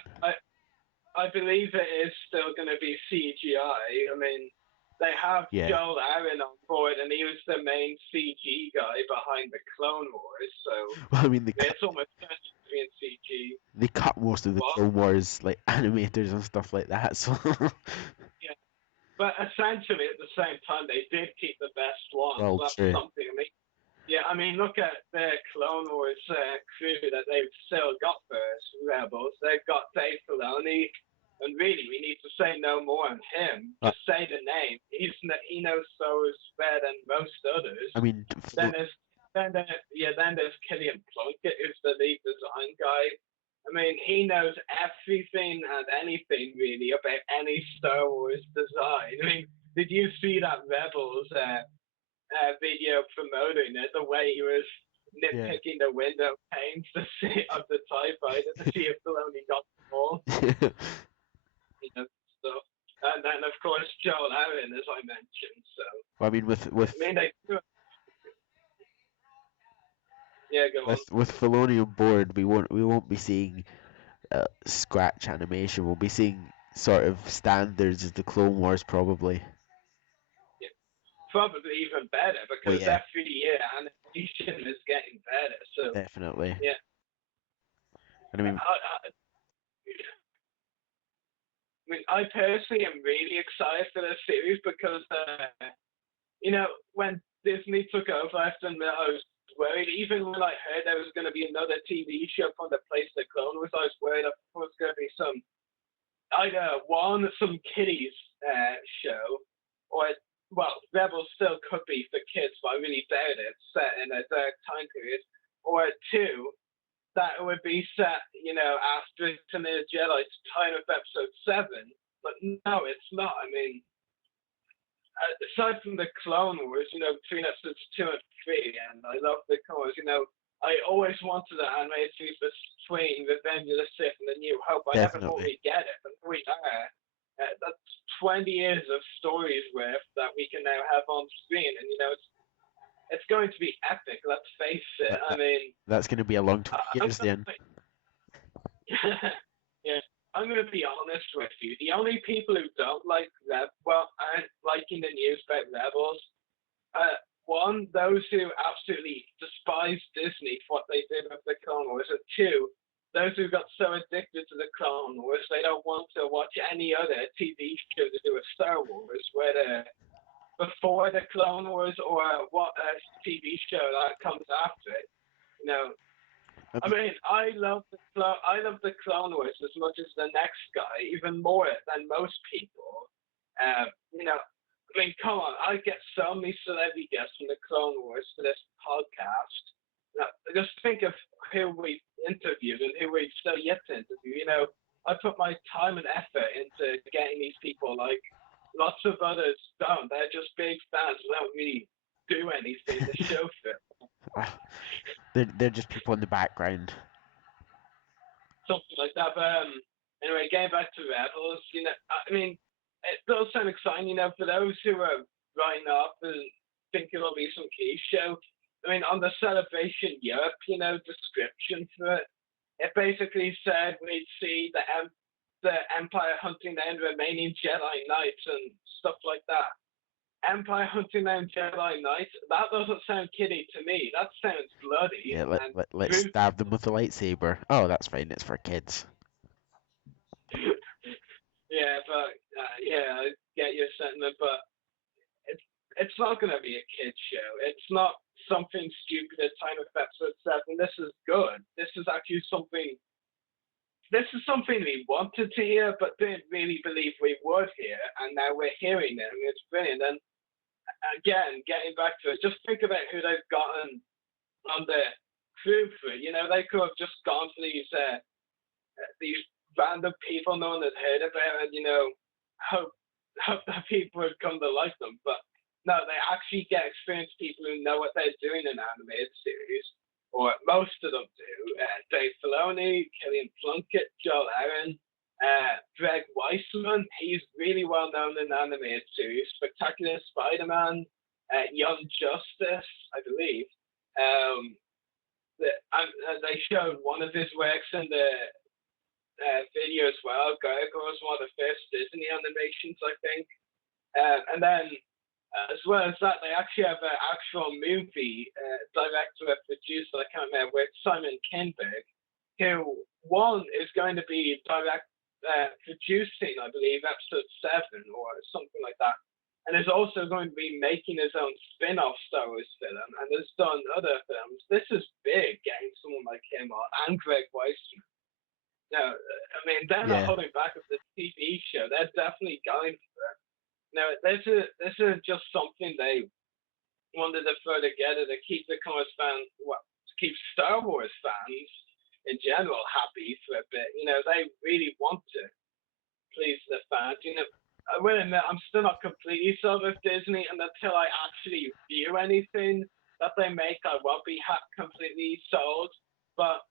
I believe it is still going to be CGI. I mean, they have Joel Aaron on board, and he was the main CG guy behind the Clone Wars. So well, I mean, it's almost going to be in CG. They cut most of the Clone Wars like animators and stuff like that. So yeah, but essentially at the same time they did keep the best ones. Well, that's true. something. I mean, look at the Clone Wars crew that they've still got for Rebels. They've got Dave Filoni. And really, we need to say no more on him. Just say the name. He knows Star Wars better than most others. I mean, then there's Killian Plunkett, who's the lead design guy. I mean, he knows everything and anything really about any Star Wars design. I mean, did you see that Rebels video promoting it? The way he was nitpicking the window panes to see of the TIE fighter to see if Filoni got them all. Stuff. And then, of course, Joel Aaron, as I mentioned. So. Well, I mean, with Filoni on board, we won't be seeing scratch animation. We'll be seeing sort of standards as the Clone Wars, probably. Yeah. probably even better Well, because yeah, every year animation is getting better. So definitely. yeah, And I mean, I personally am really excited for this series because when Disney took over, I was worried. Even when I heard there was going to be another TV show from the place the clone was, I was worried it was going to be some kiddies show, or well, Rebels still could be for kids, but I really doubt it. Set in a dark time period, or two, that it would be set, after Return of the Jedi time of Episode 7. But no, it's not. I mean, aside from the Clone Wars, between episodes 2 and 3, and I love the Clone Wars, I always wanted an animated series between Revenge of the Sith and The New Hope. I never thought definitely. we'd get it, but we are. That's 20 years of stories worth that we can now have on screen, and it's going to be epic. Let's face it. That, I that, mean, that's going to be a long 20 years then. yeah, I'm going to be honest with you. The only people who don't like aren't liking the news about Rebels. One, those who absolutely despise Disney for what they did with the Clone Wars, and two, those who got so addicted to the Clone Wars they don't want to watch any other TV show to do with Star Wars, whether before the Clone Wars or what TV show that comes after it. I mean, I love the Clone Wars as much as the next guy, even more than most people. I mean, come on, I get so many celebrity guests from the Clone Wars for this podcast. Now, just think of who we interviewed and who we've still yet to interview. I put my time and effort into getting these people. Like lots of others don't. They're just big fans who don't really do anything to show for it. They're just people in the background. Something like that. But anyway, getting back to Rebels, I mean, it does sound exciting, for those who are writing up and think it'll be some key show. I mean, on the Celebration Europe, description for it, it basically said we'd see the Empire hunting down remaining Jedi Knights and stuff like that. Empire hunting down Jedi Knights, that doesn't sound kiddie to me. That sounds bloody. Yeah, let's stab them with a lightsaber. Oh, that's fine. It's for kids. Yeah, but I get your sentiment, but it's not going to be a kids show. It's not something stupid at time of Episode 7. This is good. This is actually something. This is something we wanted to hear, but didn't really believe we would hear, and now we're hearing it, and it's brilliant. And again, getting back to it, just think about who they've gotten on the crew for it. They could have just gone for these random people no one had heard about, and hope that people would come to like them. But no, they actually get experienced people who know what they're doing in animated series, or most of them do. Dave Filoni, Killian Plunkett, Joel Aaron, Greg Weisman. He's really well known in animated series. Spectacular Spider-Man, Young Justice, I believe. They showed one of his works in the video as well. Gargoyle was one of the first Disney animations, I think. And then, as well as that, they actually have an actual movie director and producer, I can't remember, with Simon Kinberg, who one is going to be producing, I believe, Episode 7 or something like that, and is also going to be making his own spin-off Star Wars film, and has done other films. This is big, getting someone like him on, and Greg Weisman. No, I mean, they're not holding back with the TV show. They're definitely going for it. No, this is just something they wanted to throw together to keep the Clone Wars fans, to keep Star Wars fans in general happy for a bit. They really want to please the fans. I will admit, I'm still not completely sold with Disney, and until I actually view anything that they make, I won't be completely sold. But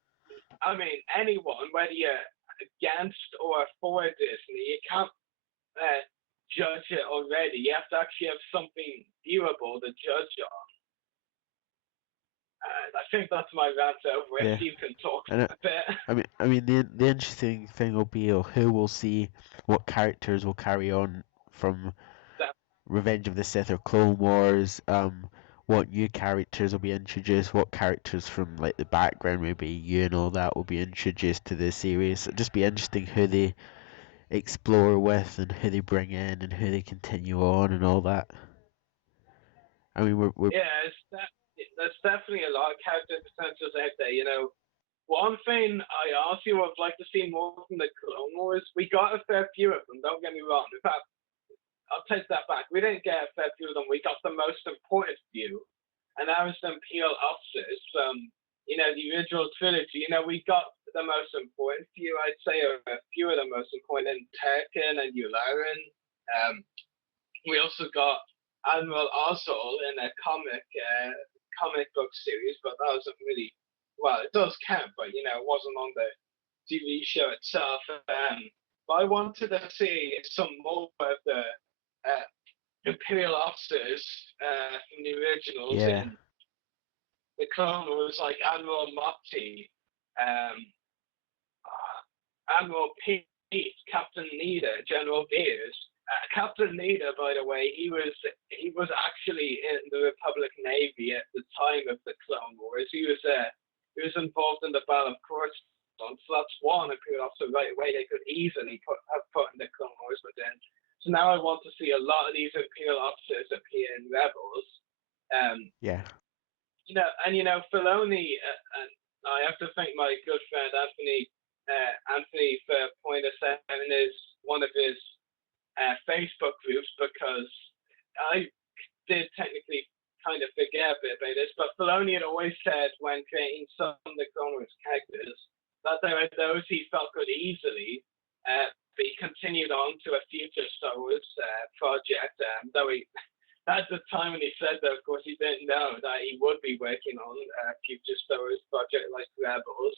I mean, anyone, whether you're against or for Disney, you can't judge it already. You have to actually have something viewable to judge on. I think that's my rant over. Yeah. If you can talk a bit. I mean, the interesting thing will be who will see what characters will carry on from Revenge of the Sith or Clone Wars, what new characters will be introduced, what characters from like the background, maybe you and all that, will be introduced to the series. It'll just be interesting who they explore with and who they bring in and who they continue on and all that. I mean, we're Yeah, there's definitely a lot of character potentials out there. One thing I honestly would like to see more from the Clone Wars, we got a fair few of them, don't get me wrong. In fact, I'll take that back. We didn't get a fair few of them. We got the most important few, and that was the Imperial officers from, the original trilogy. We got the most important few, I'd say, or a few of the most important, Tarkin and Yularen. We also got Admiral Ozzel in a comic book series, but that wasn't really, well, it does count, but it wasn't on the TV show itself. But I wanted to see some more of the Imperial officers from the originals yeah, in the Clone Wars, like Admiral Motti, Admiral Pete, Captain Needa, General Beers. Captain Needa, by the way, he was actually in the Republic Navy at the time of the Clone Wars. He was involved in the Battle of Coruscant, so that's one Imperial officer right away they could easily have put in the Clone Wars. But then, so now I want to see a lot of these Imperial officers appear in Rebels. yeah. Filoni, and I have to thank my good friend Anthony for pointing us out in one of his Facebook groups, because I did technically kind of forget a bit about this, but Filoni had always said when creating some of the Clone Wars characters that there are those he felt could easily be continued on to a future Star Wars project. Though at the time when he said that, of course, he didn't know that he would be working on a future Star Wars project like Rebels.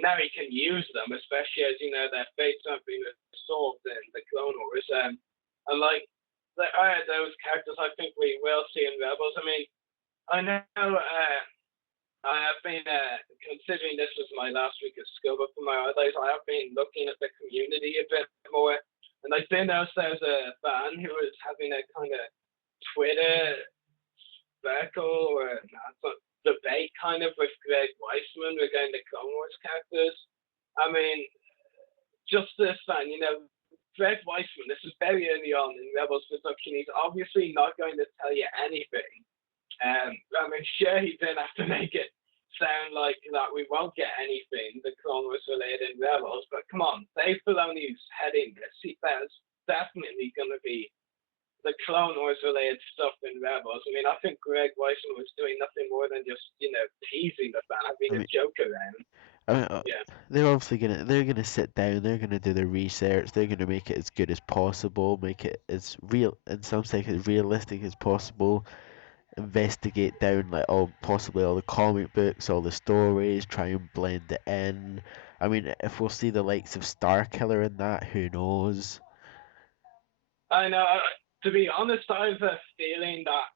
Now he can use them, especially as their fates aren't being resolved in the Clone Wars. And like there are those characters I think we will see in Rebels. I mean, I know I have been considering this was my last week of school, but for my holidays, I have been looking at the community a bit more. And I did notice there was a fan who was having a kind of Twitter circle or debate kind of with Greg Weisman regarding the Clone Wars characters. I mean, just this fan, Greg Weisman, this is very early on in Rebels production. He's obviously not going to tell you anything. I mean, sure, he didn't have to make it sound like that we won't get anything the Clone Wars related in Rebels, but come on, Dave Filoni's heading this. There's definitely going to be the Clone Wars related stuff in Rebels. I mean, I think Greg Weisman was doing nothing more than just, teasing the fan, being a joke around. I mean, they're obviously gonna sit down, they're gonna do the research, they're gonna make it as good as possible, make it as real, in some sense, as realistic as possible, investigate down like possibly all the comic books, all the stories, try and blend it in. I mean, if we'll see the likes of Starkiller in that, who knows? I know. To be honest, I have a feeling that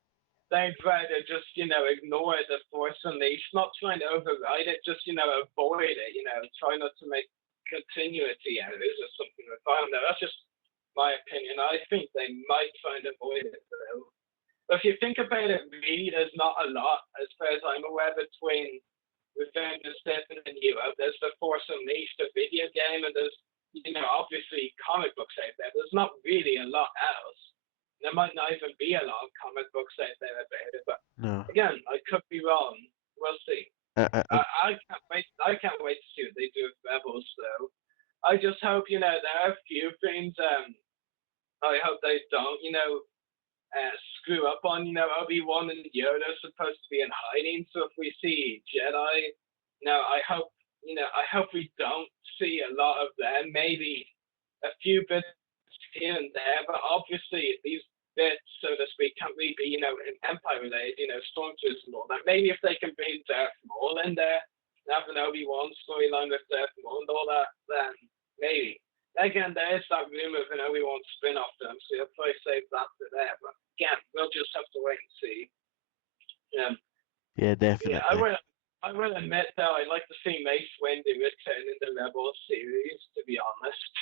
they'd rather just, ignore the Force Unleashed, not trying to override it, just, avoid it, try not to make continuity out of it or something. I don't know. That's just my opinion. I think they might try and avoid it, though. But if you think about it, really, there's not a lot, as far as I'm aware, between Revenge of the Sith and New Hope. There's the Force Unleashed, the video game, and there's, obviously comic books out there. There's not really a lot else. There might not even be a lot of comic books out there about it, but again, I could be wrong. We'll see. I can't wait. I can't wait to see what they do with Rebels, though. I just hope there are a few things. I hope they don't, screw up on. Obi-Wan and Yoda are supposed to be in hiding, so if we see Jedi, I hope we don't see a lot of them. Maybe a few bits here and there, but obviously these bits, so to speak, can't really be, Empire related, stormtroopers and all that. Maybe if they can bring Darth Maul in there and have an Obi-Wan storyline with Darth Maul and all that, then maybe. Again, there is that rumor of an Obi-Wan spin-off film, so you'll probably save that for there. But again, we'll just have to wait and see. Yeah, definitely. Yeah, I will admit, though, I'd like to see Mace Windu return in the Rebels series, to be honest.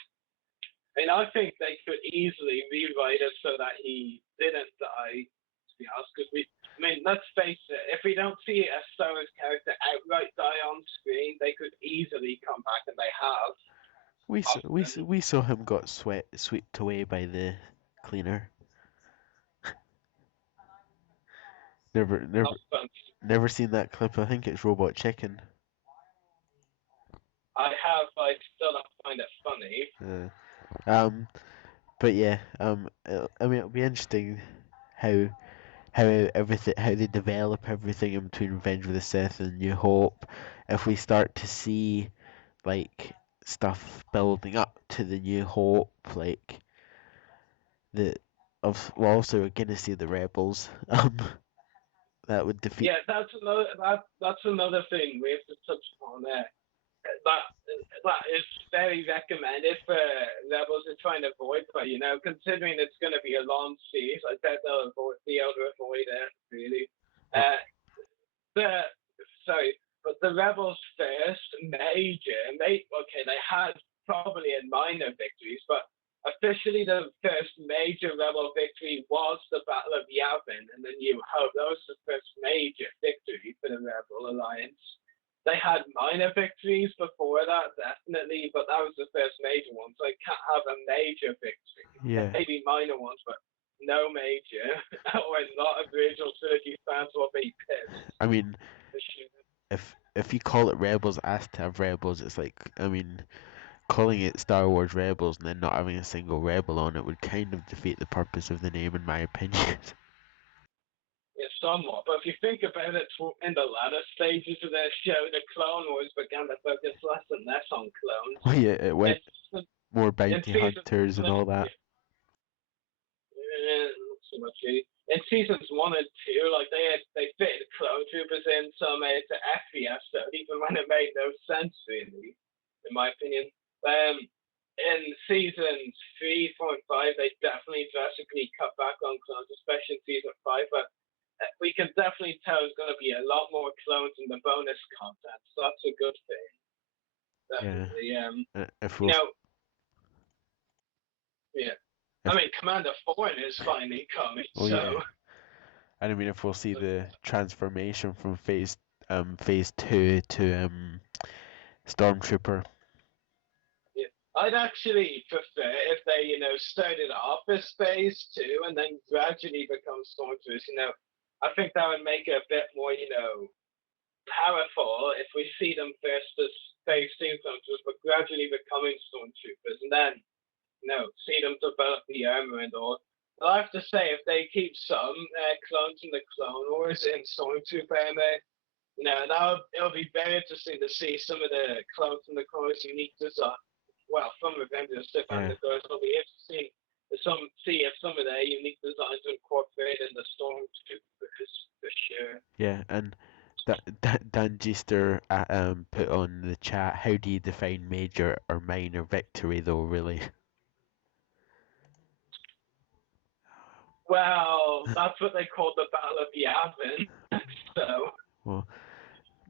mean, I think they could easily rewrite it so that he didn't die, to be honest, because I mean, let's face it, if we don't see a Star Wars character outright die on screen, they could easily come back, and they have. We saw him got swept away by the cleaner. Never seen that clip. I think it's Robot Chicken. I have, I still don't find it funny. But yeah, I mean, it'll be interesting how how they develop everything in between Revenge of the Sith and New Hope. If we start to see like stuff building up to the New Hope, like well, also we're gonna see the rebels. That would defeat. Yeah, that's another thing we have to touch upon there. That is very recommended for rebels are trying to avoid, but considering it's going to be a long series, I bet they'll be able to avoid it really. But the rebels' first major, they had probably minor victories, but officially the first major rebel victory was the Battle of Yavin and the New Hope. That was the first major victory for the Rebel Alliance. They had minor victories before that, definitely, but that was the first major one. So they can't have a major victory. Yeah. Maybe minor ones, but no major. Or a lot of original trilogy fans will be pissed. I mean, if you call it Rebels, asked to have Rebels, it's like, I mean, calling it Star Wars Rebels and then not having a single rebel on it would kind of defeat the purpose of the name, in my opinion. Yeah, somewhat. But if you think about it, in the latter stages of their show, the Clone Wars began to focus less and less on clones. Well, yeah, it went more bounty hunters and all that. Not so much really. In seasons 1 and 2, like they fitted clone troopers in, some made it to FPS, so even when it made no sense really, in my opinion. In seasons 3, 4, and 5, they definitely drastically cut back on clones, especially in season 5. But we can definitely tell there's going to be a lot more clones in the bonus content, so that's a good thing. Definitely. Yeah. Yeah. I mean, Commander Foreign is finally coming, so. Yeah. And I mean, if we'll see the transformation from phase 2 to Stormtrooper. Yeah. I'd actually prefer if they, started off as phase 2 and then gradually become Stormtroopers. I think that would make it a bit more, powerful if we see them first as phase 2 Stormtroopers, but gradually becoming Stormtroopers, and then, see them develop the armor and all. But I have to say, if they keep some clones from the Clone Wars in Stormtrooper armor, it'll be very interesting to see some of the clones from the Clone Wars unique design. Well, from Revenge of the Sith and the Ghost, it'll be interesting to see if some of their unique designs are incorporated in the Stormtroopers for sure. Yeah, and Dan Gister put on the chat, how do you define major or minor victory though, really? Well, that's what they called the Battle of Yavin, so. Well,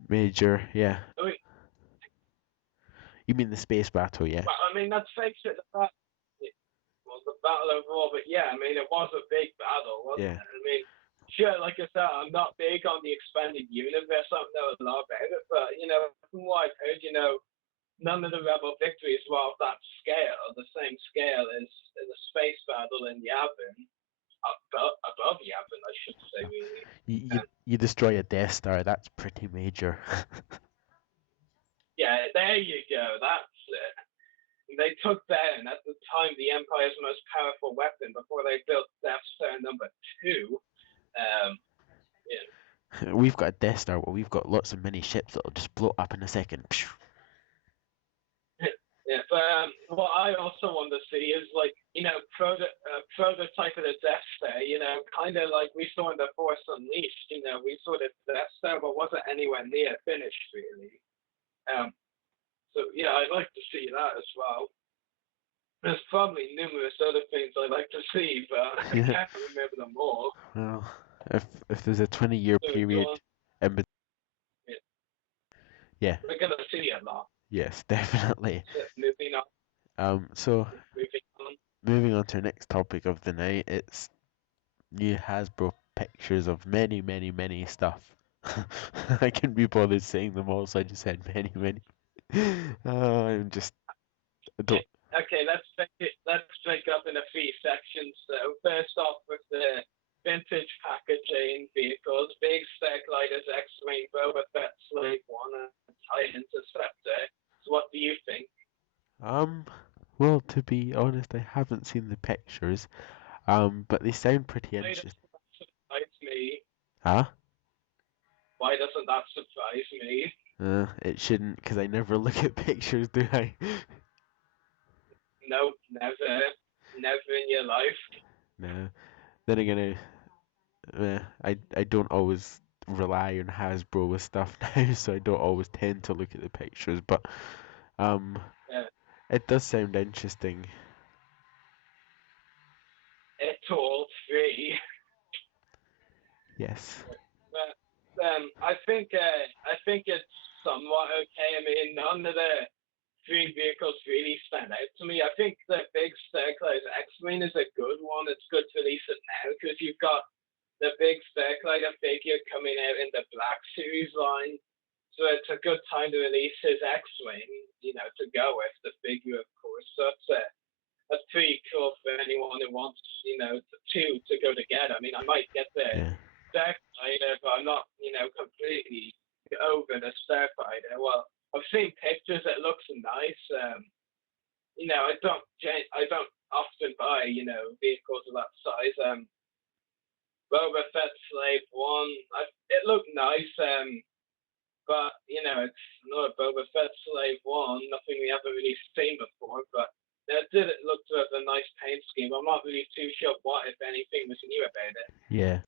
major, yeah. I mean, you mean the space battle, yeah? Well, I mean, let's face it, the battle overall, but yeah, I mean, it was a big battle, wasn't it? I mean, sure, like I said, I'm not big on the expanded universe, I don't know a lot about it, but, from what I've heard, none of the Rebel victories were of that scale, the same scale as the space battle in Yavin. Above Yavin, I should say, really. You destroy a Death Star, that's pretty major. Yeah, there you go, that's it. They took down, at the time, the Empire's most powerful weapon before they built Death Star number 2. Yeah. We've got a Death Star, well, we've got lots of mini ships that'll just blow up in a second. Yeah, but what I also want to see is prototype of the Death Star. Kind of like we saw in the Force Unleashed. We saw the Death Star, but wasn't anywhere near finished really. So yeah, I'd like to see that as well. There's probably numerous other things I'd like to see, but I can't remember them all. Well, if there's a 20-year period in between. Yeah. We're gonna see a lot. Yes, definitely. Moving on. So. Moving on. moving on to our next topic of the night, it's new Hasbro pictures of many, many, many stuff. I can't be bothered saying them all, so I just said many, many. I'm just, I don't. Okay, let's break up in a few sections. So first off with the vintage packaging vehicles, big Stargliders, X-Wing, Boba Fett, Slave One, and TIE Interceptor. So what do you think? Well, to be honest, I haven't seen the pictures. But they sound pretty Why interesting. doesn't that surprise me? Huh? Why doesn't that surprise me? It shouldn't, because I never look at pictures, do I? Nope, never in your life. No. Then again, I don't always rely on Hasbro with stuff now, so I don't always tend to look at the pictures. But um, Yeah. it does sound interesting. It's all free. Yes. But I think it's somewhat okay. I mean, none of the three vehicles really stand out to me. I think the big Starglider X-Wing is a good one. It's good to release it now because you've got the big Starglider figure coming out in the Black Series line. So it's a good time to release his X-Wing, to go with the figure, of course. So that's pretty cool for anyone who wants, two to go together. I mean, I might get the Yeah. Starfighter, but I'm not, completely over the Starfighter. Well, I've seen pictures. It looks nice. I don't often buy, vehicles of that size. Boba Fett Slave One, it looked nice. But it's not a Boba Fett Slave One. Nothing we haven't really seen before. But it did look to have a nice paint scheme. I'm not really too sure what, if anything, was new about it. Yeah.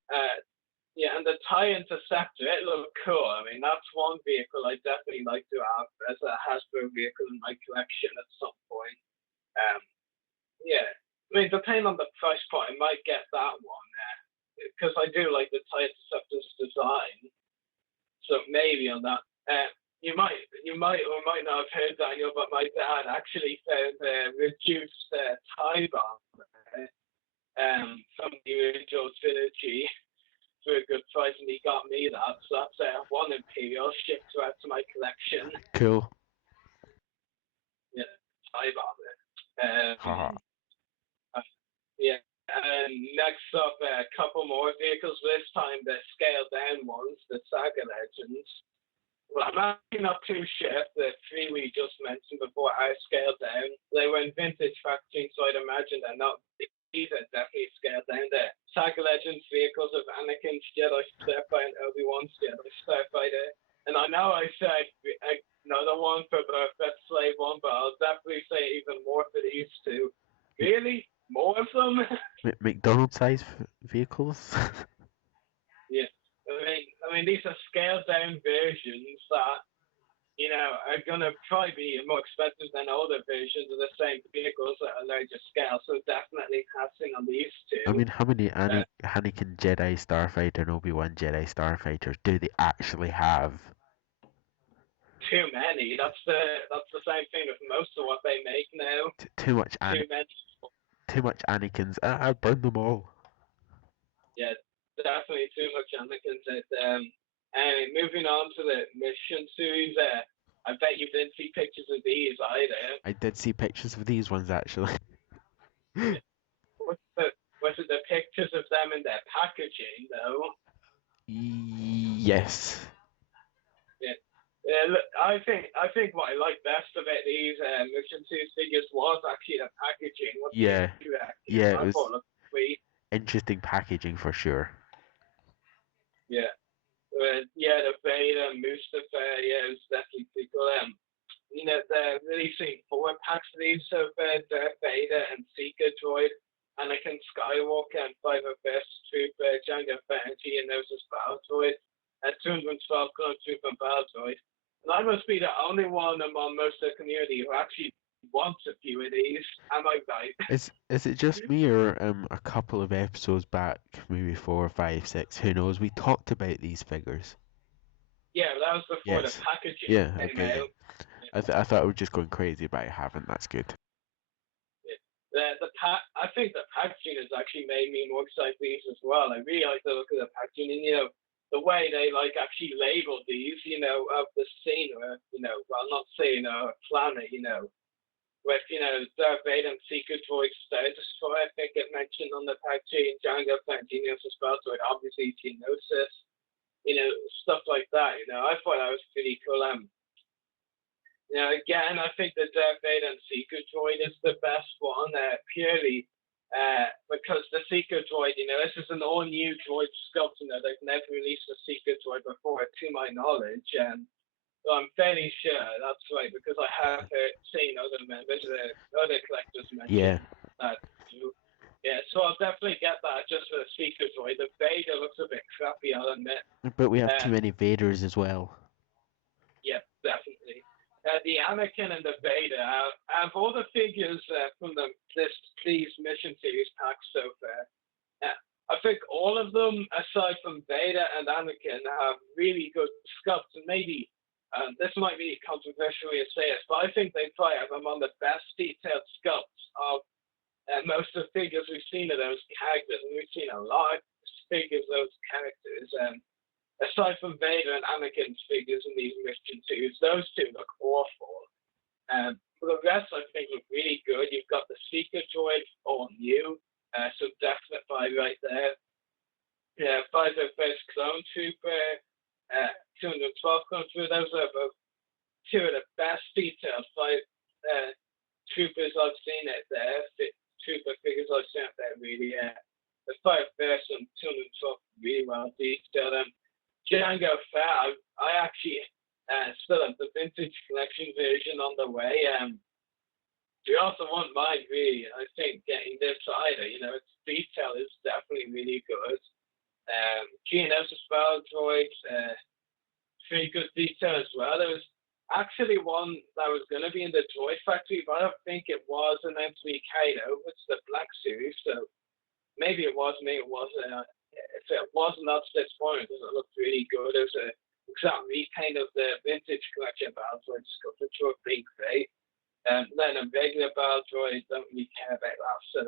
Yeah, and the TIE Interceptor, it looked cool. I mean, that's one vehicle I'd definitely like to have as a Hasbro vehicle in my collection at some point. Yeah, I mean, depending on the price point, I might get that one because I do like the TIE Interceptor's design. So maybe on that. You might or might not have heard, Daniel, but my dad actually found a reduced TIE bomb from the original trilogy for a good price, and he got me that. So that's one Imperial shipped to add to my collection. Cool. Yeah, TIE bomber. Haha. Yeah. And next up, a couple more vehicles. This time the scaled down ones, the Saga Legends. Well, I'm actually not too sure if the three we just mentioned before are scaled down. They were in vintage packaging, so I'd imagine they're not. These are definitely scaled down. The Saga Legends vehicles of Anakin's Jedi Starfighter and Obi-Wan's Jedi Starfighter. And I know I said another one for the Fett Slave One, but I'll definitely say even more for these two. Really? More of them? McDonald's size vehicles. Yeah. I mean, these are scaled down versions that, are going to probably be more expensive than older versions of the same vehicles at a larger scale. So definitely passing on these two. I mean, how many Anakin Jedi Starfighter and Obi-Wan Jedi Starfighters do they actually have? Too many. That's the same thing with most of what they make now. Too much Too many. Too much Anakins. I burned them all. Yeah, definitely too much Anakin's out there. And moving on to the mission series, I bet you didn't see pictures of these either. I did see pictures of these ones actually. Was it the pictures of them in their packaging though? Yes. Yeah. Yeah, look, I think what I like best about these mission series figures was actually the packaging. Yeah. Yeah, it was thought it looked sweet. interesting packaging for sure. Yeah. The Vader, Mustafa, yeah, it was definitely pretty cool. They're releasing 4-packs of these of Darth Vader and Seeker Droid, Anakin Skywalker, and 5 of Best Trooper, Jango Fett, and Geonosis Battle Droid, and 212 Clone Trooper Battle Droid. And I must be the only one among most of the community who actually wants a few of these. Am I right? Is it just me or a couple of episodes back, maybe 4, 5, 6, who knows? We talked about these figures. Yeah, that was before Yes. the packaging Yeah. came Okay. out. I thought I was just going crazy, but I haven't. That's good. I think the packaging has actually made me more excited for these as well. I really like the look of the packaging, and the way they actually label these, of the scene, or well, not scene, or planet, with Darth Vader and Secret Droid Star Destroyer. I think it mentioned on the packaging, Django Fett, Genius Spell Droid, obviously Geonosis, stuff like that. I thought that was pretty cool. Again, I think the Darth Vader and Secret Droid is the best one, purely because the Secret Droid, this is an all-new droid sculpt. They've never released a Secret Droid before, to my knowledge, and so I'm fairly sure that's right because I have seen other members, other collectors mention that too. Yeah, so I'll definitely get that just for the Secret Droid. The Vader looks a bit crappy, I'll admit. But we have too many Vaders as well. Yeah, definitely. The Anakin and the Vader, out of all the figures from these Mission Series packs so far, I think all of them, aside from Vader and Anakin, have really good sculpts. And maybe this might be controversial to say it, but I think they probably have among the best detailed sculpts of most of the figures we've seen of those characters. And we've seen a lot of figures of those characters. Aside from Vader and Anakin's figures in these Mission Series, those two look awful. For the rest, I think look really good. You've got the Secret Droid, all new, so definite 5 right there. Yeah, 5 First Clone Trooper, 212 Clone Trooper. Those are both two of the best detailed 5 troopers I've seen out there. Trooper figures I've seen out there, really. The 5 First and 212 really well detailed. Django Fett, I actually still have the vintage collection version on the way. We also won't mind, really, I think, getting this either. Its detail is definitely really good. Geonosis Battle Droids, pretty good detail as well. There was actually one that was going to be in the Droid Factory, but I don't think it was announced to be Kaido. It's the Black Series, so maybe it was, maybe it wasn't. If it wasn't, that's disappointing because it looked really good. It was an exact repaint of the vintage collection Battle Droid sculpted to a big crate. Then a regular Battle Droid, don't really care about that. So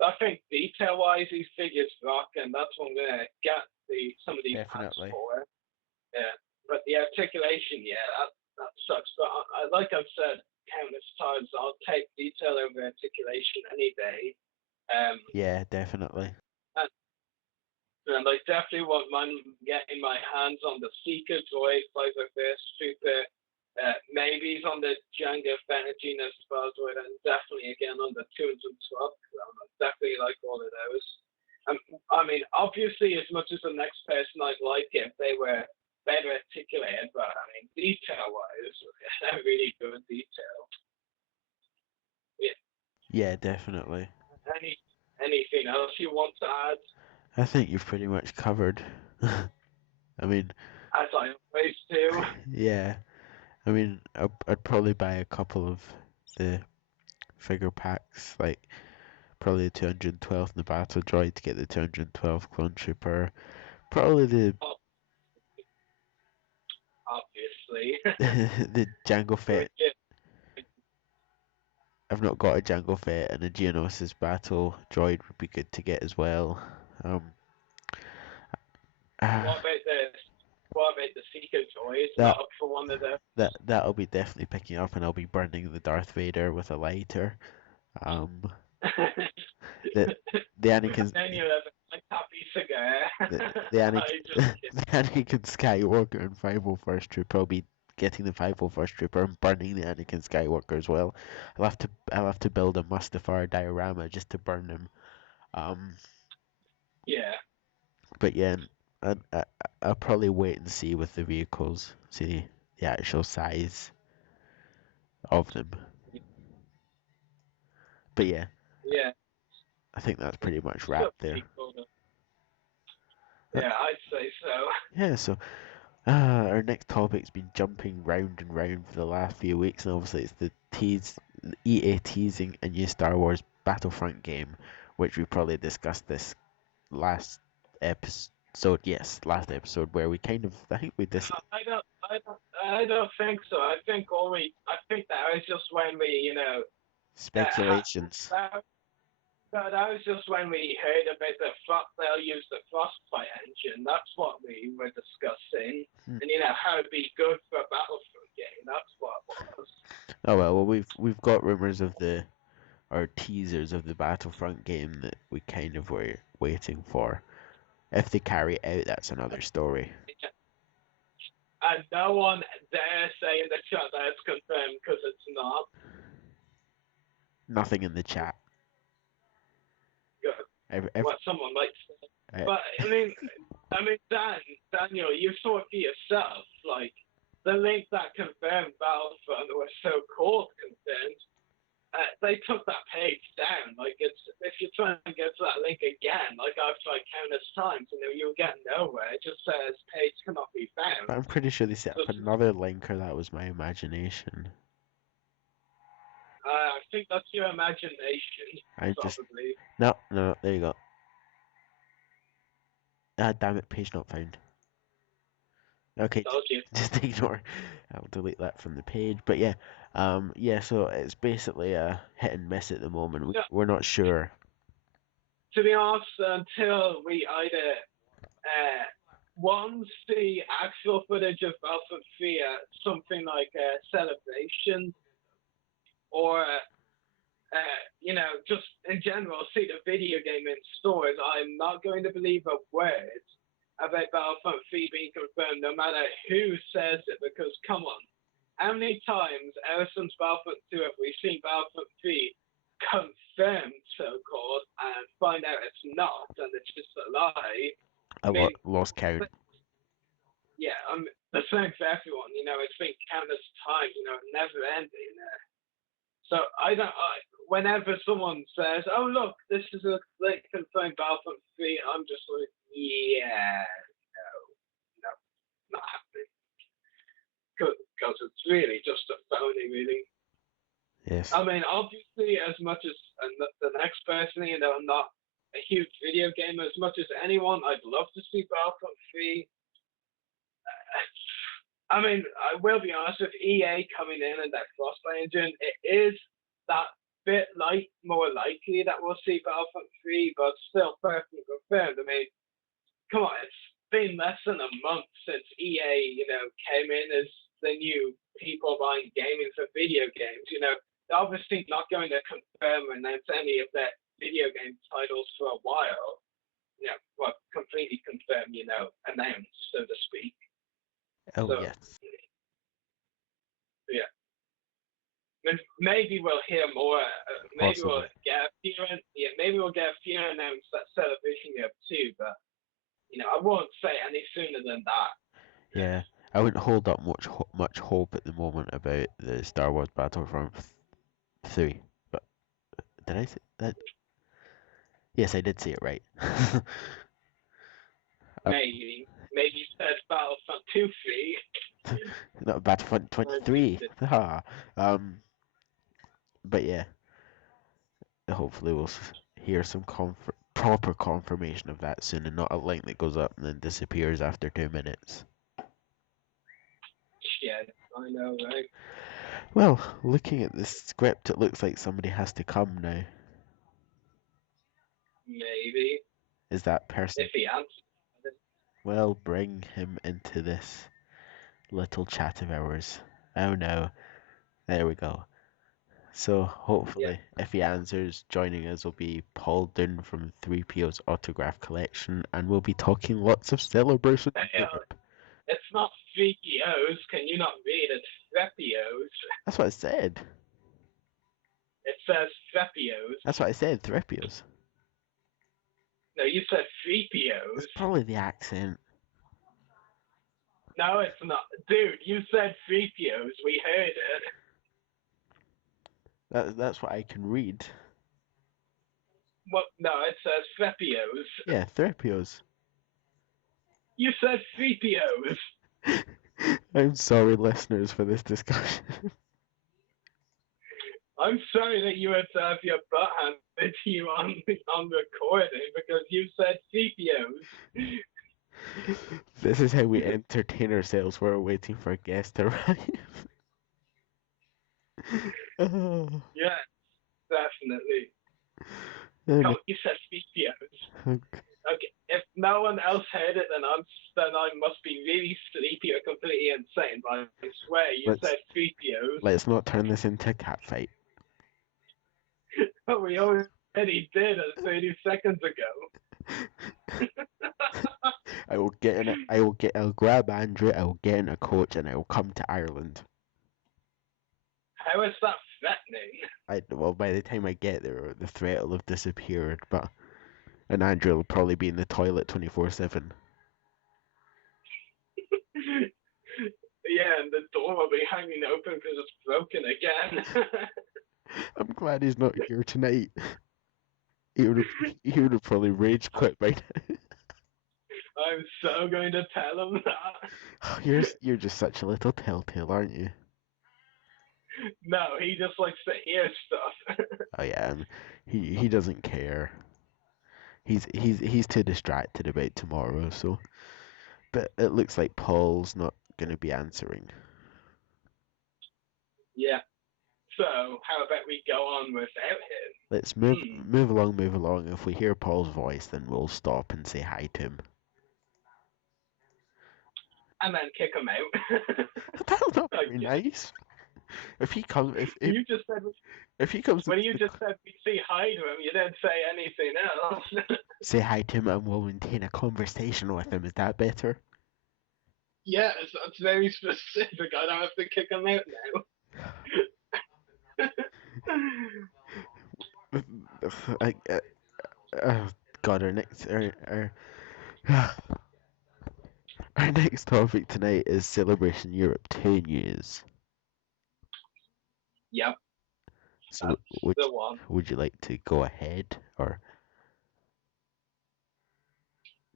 I think detail-wise, these figures rock, and that's what I'm going to get some of these packs for. Yeah, but the articulation, that sucks. But like I've said countless times, I'll take detail over articulation any day. Yeah, definitely. And I definitely won't mind getting my hands on the Secret Droid, 5 First Trooper, maybe on the Django Fett Geonosis Battle Droid, and definitely again on the 212. I definitely like all of those. I mean, obviously, as much as the next person I'd like it if they were better articulated, but I mean, detail-wise, they're really good detail. Yeah. Yeah, definitely. Anything else you want to add? I think you've pretty much covered. I mean, as I always do. Yeah, I mean, I'd probably buy a couple of the figure packs, like probably the 212 and the Battle Droid to get the 212 Clone Trooper. Probably the obviously the Django Fett. I've not got a Django Fett, and a Geonosis Battle Droid would be good to get as well. What about the Secret Droid? Not up for one of them. That'll be definitely picking up, and I'll be burning the Darth Vader with a lighter. The Anakin. Then you have a happy cigar. The Anakin Skywalker and 501st Trooper. I'll be getting the 501st Trooper and burning the Anakin Skywalker as well. I'll have to build a Mustafar diorama just to burn him. Yeah. But yeah, I'll probably wait and see with the vehicles, see the actual size of them. But yeah. Yeah. I think that's pretty much wrapped there. Yeah, I'd say so. Yeah, so our next topic's been jumping round and round for the last few weeks, and obviously it's the EA teasing a new Star Wars Battlefront game, which we probably discussed this last episode. Yes, last episode where we kind of I think I don't think so. I think that was just when we speculations. That was just when we heard about they'll use the Frostbite engine. That's what we were discussing. And how it'd be good for a Battlefront game. That's what it was. Oh well, we've got rumors of or teasers of the Battlefront game that we kind of were waiting for. If they carry it out, that's another story. And no one dare say in the chat that it's confirmed because it's not. Nothing in the chat. Good. What someone might say. But I mean, Daniel, you saw it for yourself. Like the link that confirmed Battlefront was so called confirmed. They took that page down. Like if you try and get to that link again, like I've tried countless times, you'll get nowhere. It just says page cannot be found. But I'm pretty sure they set up another link, or that was my imagination. I think that's your imagination. Probably. No, there you go. Damn it, page not found. Okay, just ignore. I'll delete that from the page. But yeah, so it's basically a hit and miss at the moment. We're not sure. To be honest, until we either one see actual footage of Battlefront 3 at something like a celebration, or just in general see the video game in stores, I'm not going to believe a word about Battlefront 3 being confirmed, no matter who says it, because come on, how many times ever since Battlefront 2 have we seen Battlefront 3 confirmed, so-called, and find out it's not, and it's just a lie? Lost count. Yeah, the same for everyone, it's been countless times, never ending. So whenever someone says, "Oh look, this is a confirmed Battlefront 3," I'm just like, yeah, no, not happening. Because it's really just a phony, really. Yes. I mean, obviously, as much as the next person, I'm not a huge video gamer. As much as anyone, I'd love to see Battlefront 3. I mean, I will be honest, with EA coming in and that Frostbite engine, it is that bit more likely that we'll see Battlefront 3, but still perfectly confirmed. I mean, come on, it's been less than a month since EA, came in as the new people buying gaming for video games. They're obviously not going to confirm and announce any of their video game titles for a while. Well, completely confirm, announce, so to speak. Oh, so, yes. Yeah. Maybe we'll hear more. Maybe we'll get a few announced at Celebration Year 2, but I won't say any sooner than that. Yeah, I wouldn't hold up much hope at the moment about the Star Wars Battlefront 3. But did I say that? Yes, I did say it right. Maybe you said Battlefront 2 3. No, Battlefront 23. But yeah, hopefully we'll hear some proper confirmation of that soon, and not a link that goes up and then disappears after 2 minutes. Yeah, I know, right? Well, looking at the script, it looks like somebody has to come now. Maybe. Is that person? If he answers. Well, bring him into this little chat of ours. Oh no. There we go. So hopefully, if he answers, joining us will be Paul Dunn from 3PO's Autograph Collection, and we'll be talking lots of Celebration. It's not 3POs. Can you not read it? Threpios. That's what I said. It says Threpios. That's what I said, Threpios. No, you said 3POs. It's probably the accent. No, it's not. Dude, you said 3POs. We heard it. That's what I can read. Well, no, it says Threpios. Yeah, Threpios. You said 3POs. I'm sorry, listeners, for this discussion. I'm sorry that you had to have your butt handed to you on recording because you said 3POs. This is how we entertain ourselves while we're waiting for a guest to arrive. Yeah, definitely. Oh, you said 3POs. Okay, if no one else heard it, then I must be really sleepy or completely insane. But I swear you Let's said 3POs. let's not turn this into a cat fight. But we already did 30 seconds ago. I'll grab Andrew, I will get in a coach, and I will come to Ireland. How is that threatening? Well, by the time I get there, the threat will have disappeared, and Andrew will probably be in the toilet 24/7. Yeah, and the door will be hanging open because it's broken again. I'm glad he's not here tonight. He would have probably rage quit by now. I'm so going to tell him that. You're just such a little telltale, aren't you? No, he just likes to hear stuff. Oh yeah, he doesn't care. He's too distracted about tomorrow, so. But it looks like Paul's not gonna be answering. Yeah. So, how about we go on without him? Let's move along. If we hear Paul's voice, then we'll stop and say hi to him. And then kick him out. That's not very nice. If he comes, You just said if he comes, when you just said we say hi to him, you didn't say anything else. say hi to him and we'll maintain a conversation with him. Is that better? Yes, that's very specific. I don't have to kick him out now. God, our next topic tonight is Celebration Europe 2 news. Yep. So would you like to go ahead or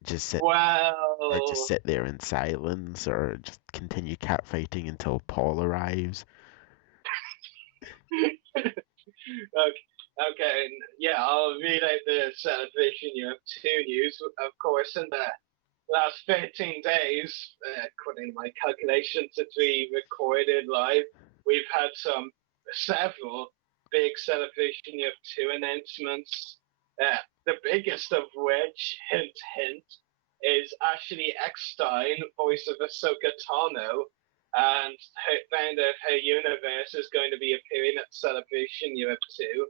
just sit there in silence or just continue catfighting until Paul arrives? Okay, yeah, I'll read out the Celebration Europe 2 news. Of course, in the last 13 days, according to my calculations that we recorded live, we've had several big Celebration Europe 2 announcements. The biggest of which, hint, hint, is Ashley Eckstein, voice of Ahsoka Tano, and her founder of her universe is going to be appearing at Celebration Europe 2.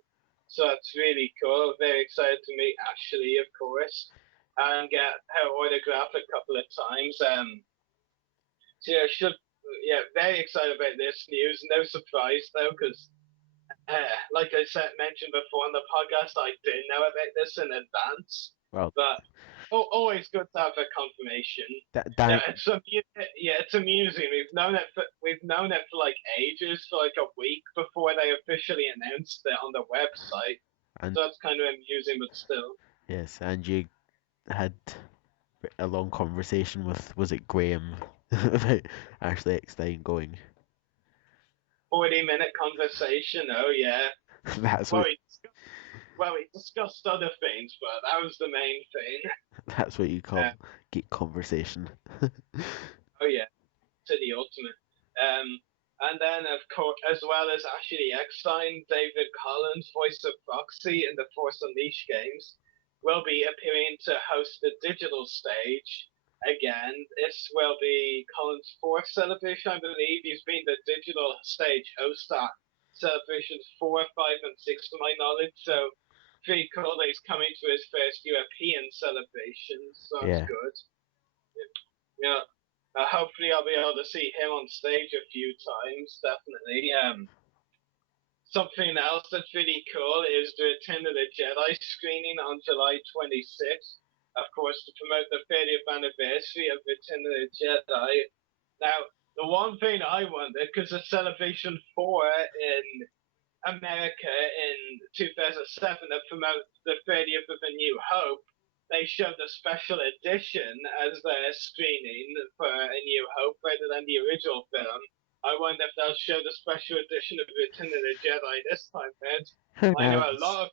So that's really cool. Very excited to meet Ashley, of course, and get her autograph a couple of times. So very excited about this news. No surprise though, because like I mentioned before on the podcast, I didn't know about this in advance. Well, but always good to have a confirmation. It's amusing. We've known it for like ages, for like a week before they officially announced it on the website. So that's kind of amusing, but still. Yes, and you had a long conversation with, was it Graham, about Ashley Eckstein going? 40-minute conversation. Oh yeah. That's we discussed other things, but that was the main thing. That's what you call geek conversation. Oh yeah, to the ultimate. And then of course, as well as Ashley Eckstein, David Collins, voice of Foxy in the Force Unleashed games, will be appearing to host the digital stage again. This will be Collins' fourth celebration, I believe. He's been the digital stage host at celebrations 4, 5, and 6 to my knowledge. So pretty cool that he's coming to his first European celebration. So that's good. Yeah. Hopefully I'll be able to see him on stage a few times, definitely. Something else that's really cool is the Return of the Jedi screening on July 26th, of course, to promote the 30th anniversary of Return of the Jedi. Now, the one thing I wondered, because the Celebration 4 in America in 2007 to promote the 30th of A New Hope, they showed the special edition as their screening for A New Hope rather than the original film. I wonder if they'll show the special edition of Return of the Jedi this time, man. I know a lot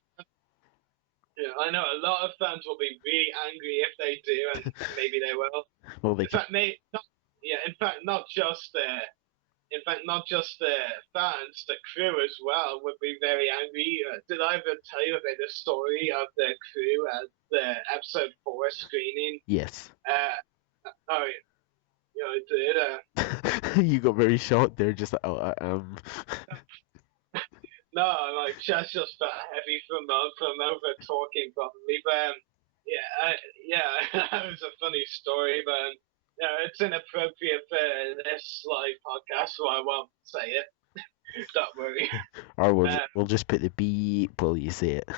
of fans will be really angry if they do, and maybe they will. Well, in fact, not just in fact, not just the fans, the crew as well would be very angry. Did I ever tell you about the story of the crew at the episode 4 screening? Yes. Oh, yeah, I did. You got very shocked there, just like, oh, No, my chest just felt heavy from over talking properly. But that was a funny story. But it's inappropriate for this live podcast, so I won't say it. Don't worry. or we'll just put the beep while you say it.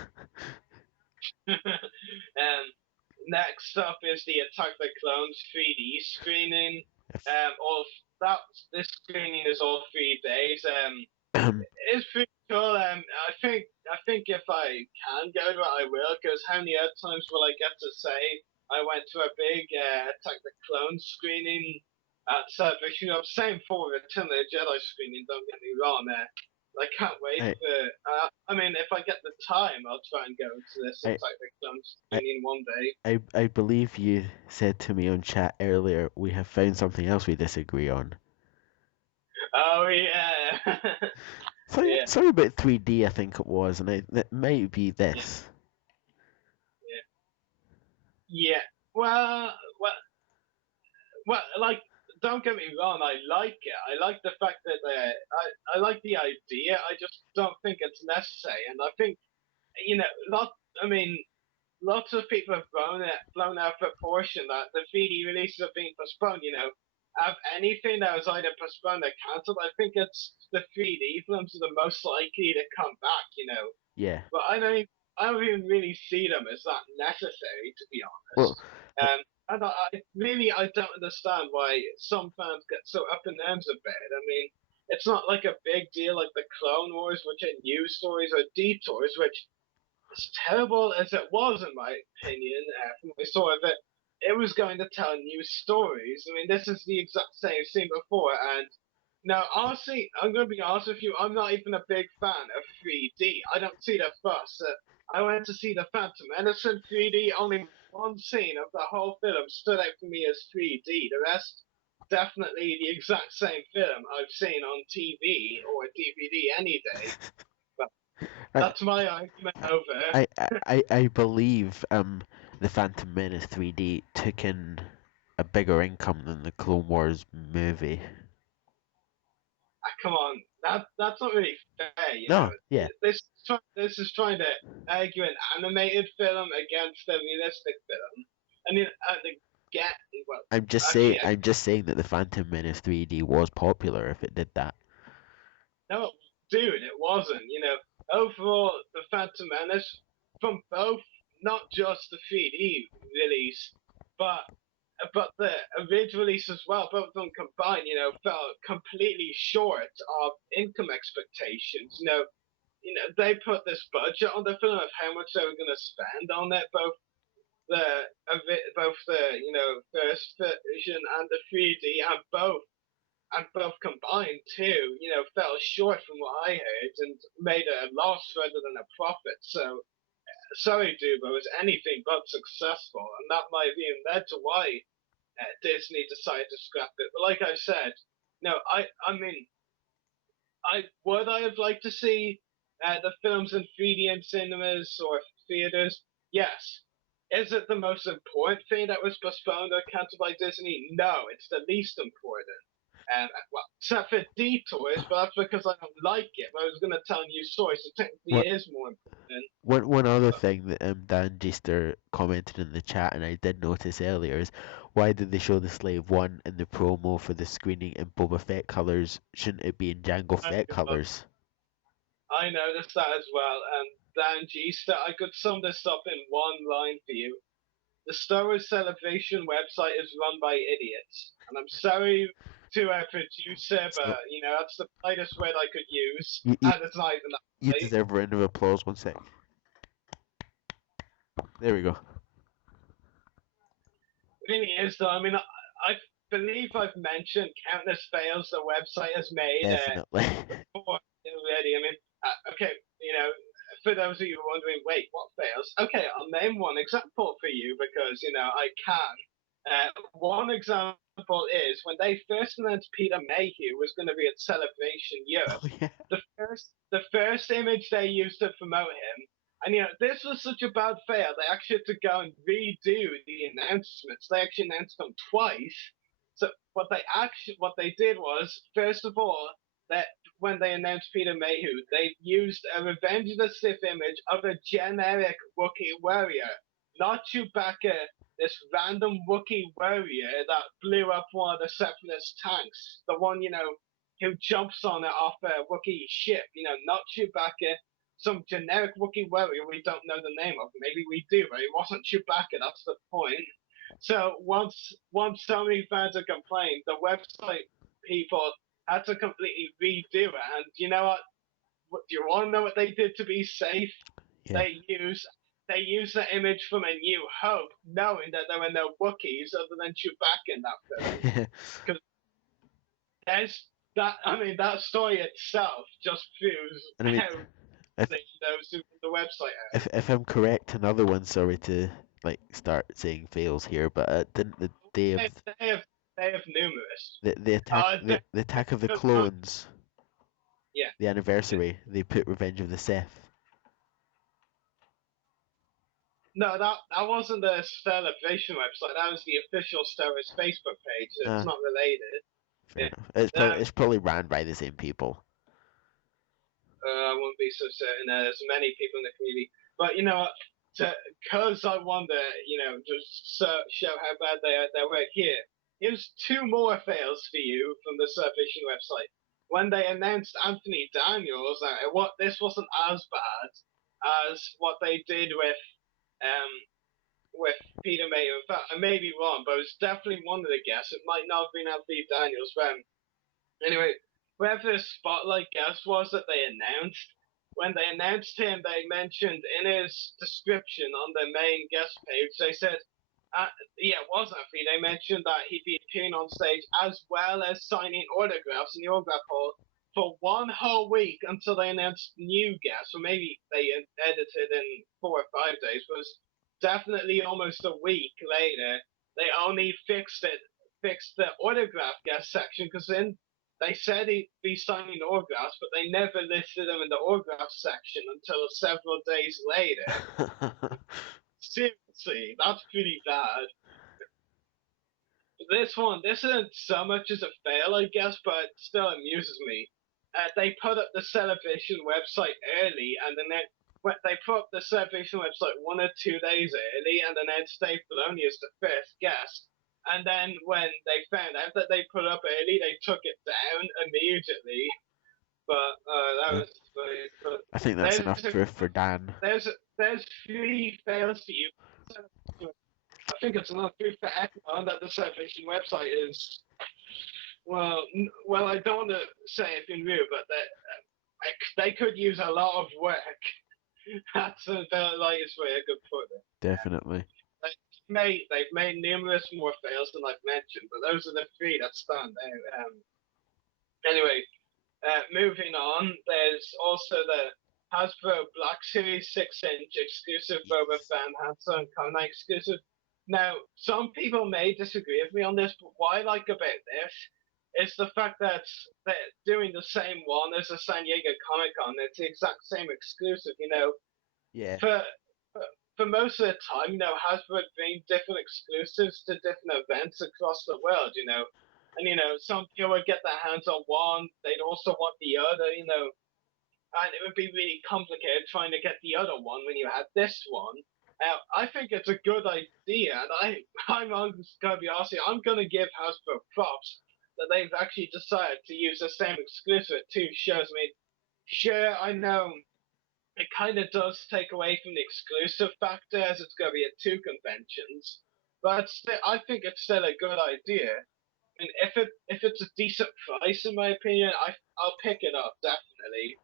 Next up is the Attack the Clones 3D screening. This screening is all 3 days. It's pretty cool. I think if I can go to it, I will. Because how many other times will I get to say I went to a big Attack the Clones screening at Celebration? I'm saying for Return of the Jedi screening. Don't get me wrong. I can't wait for. If I get the time, I'll try and go to this Attack the Clones screening one day. I believe you said to me on chat earlier, we have found something else we disagree on. Oh yeah. Sorry about 3D, I think it was, and it might be this. Yeah. Well, like, don't get me wrong, I like it. I like the fact that I like the idea. I just don't think it's necessary, and I think lots of people have blown out of proportion that the 3D releases are being postponed. Of anything that was either postponed or cancelled, I think it's the 3D films are the most likely to come back. Yeah. But I don't even really see them as that necessary, to be honest. Well, and I don't understand why some fans get so up in arms about it. I mean, it's not like a big deal like the Clone Wars, which are news stories, or Detours, which, as terrible as it was, in my opinion, from what I saw of it, it was going to tell new stories. I mean, this is the exact same scene before, and now, honestly, I'm going to be honest with you, I'm not even a big fan of 3D. I don't see the fuss. I went to see The Phantom Menace in 3D. Only one scene of the whole film stood out for me as 3D. The rest, definitely the exact same film I've seen on TV or DVD any day. But that's my argument over. I believe the Phantom Menace 3D took in a bigger income than the Clone Wars movie. Come on, that's not really fair. No, yeah. This is trying to argue an animated film against a realistic film. I mean, I'm just saying that the Phantom Menace 3D was popular if it did that. No, dude, it wasn't. Overall, the Phantom Menace, from both, not just the 3D release, but the original release as well, both of them combined, fell completely short of income expectations. They put this budget on the film of how much they were going to spend on it, both the first version and the 3D, and both combined too, fell short from what I heard and made a loss rather than a profit. So sorry, Dubo was anything but successful, and that might have even led to why Disney decided to scrap it. But like I said, no, I mean, would I have liked to see the films in 3D in cinemas or theaters? Yes. Is it the most important thing that was postponed or cancelled by Disney? No, it's the least important. Except for Detours, but that's because I don't like it. But I was going to tell new stories, so technically it is more important. One other thing that Dan Gester commented in the chat, and I did notice earlier, is why did they show the Slave 1 in the promo for the screening in Boba Fett colours? Shouldn't it be in Jango Fett colours? I noticed that as well. Dan Gester, I could sum this up in one line for you. The Star Wars Celebration website is run by idiots. And I'm sorry to our producer, but, that's the politest word I could use. And it's not even that You deserve a round of applause, 1 sec. There we go. It really is, though. I mean, I believe I've mentioned countless fails the website has made. Definitely. Before already. I mean, okay, for those of you wondering, wait, what fails? Okay, I'll name one example for you because, I can. One example is when they first announced Peter Mayhew was going to be at Celebration Europe. Oh yeah. The first image they used to promote him, and this was such a bad fail. They actually had to go and redo the announcements. They actually announced them twice. So what they did was, first of all, that when they announced Peter Mayhew, they used a Revenge of the Sith image of a generic Wookiee warrior, not Chewbacca, this random Wookiee warrior that blew up one of the Separatist tanks. The one, who jumps on it off a Wookiee ship, not Chewbacca, some generic Wookiee warrior we don't know the name of. Maybe we do, but it wasn't Chewbacca, that's the point. So once so many fans had complained, the website people had to completely redo it. And you know what? Do you want to know what they did to be safe? Yeah. They used the image from A New Hope, knowing that there were no Wookiees other than Chewbacca in that film. Because that story itself just proves how the website. If I'm correct, another one. Sorry to start saying fails here, but didn't the day of They have numerous. the attack the attack of the clones? Yeah. The anniversary. They put Revenge of the Sith. No, that wasn't the Celebration website. That was the official Star Wars Facebook page. It's not related. Fair enough. It's probably ran by the same people. I wouldn't be so certain. There's many people in the community, but because I wonder, just show how bad they work here. Here's two more fails for you from the Celebration website. When they announced Anthony Daniels, this wasn't as bad as what they did with Peter Mayhew. In fact, I may be wrong, but it was definitely one of the guests. It might not have been Anthony Daniels. Anyway, whoever the spotlight guest was that they announced, when they announced him, they mentioned in his description on the main guest page, they said, it was Anthony. They mentioned that he'd be appearing on stage as well as signing autographs in the autograph hall for one whole week until they announced new guests, or maybe they edited in 4 or 5 days, but it was definitely almost a week later. They only fixed the autograph guest section, because then they said he'd be signing autographs, but they never listed him in the autograph section until several days later. Seriously, that's pretty bad. This isn't so much as a fail, I guess, but it still amuses me. They put up the Celebration website early, and then they put up the Celebration website 1 or 2 days early, and then Dave Filoni as the first guest. And then when they found out that they put up early, they took it down immediately. But that was funny. But I think that's enough proof for Dan. There's 3 fails for you. I think it's enough proof for everyone that the Celebration website is. Well, I don't want to say anything rude, but they could use a lot of work. That's the lightest way I could put it. Definitely. They've made numerous more fails than I've mentioned, but those are the 3 that stand out. Anyway, moving on, there's also the Hasbro Black Series 6-inch exclusive Boba Fett hands-on Conan exclusive. Now, some people may disagree with me on this, but what I like about this is the fact that they're doing the same one as the San Diego Comic-Con. It's the exact same exclusive, Yeah. For most of the time, Hasbro would bring different exclusives to different events across the world, And, some people would get their hands on one, they'd also want the other, and it would be really complicated trying to get the other one when you had this one. I think it's a good idea, and I'm just going to be honest, I'm going to give Hasbro props that they've actually decided to use the same exclusive at 2 shows. I mean, sure, I know it kind of does take away from the exclusive factor, as it's going to be at 2 conventions, but I think it's still a good idea. I mean, if it's a decent price, in my opinion, I'll pick it up definitely.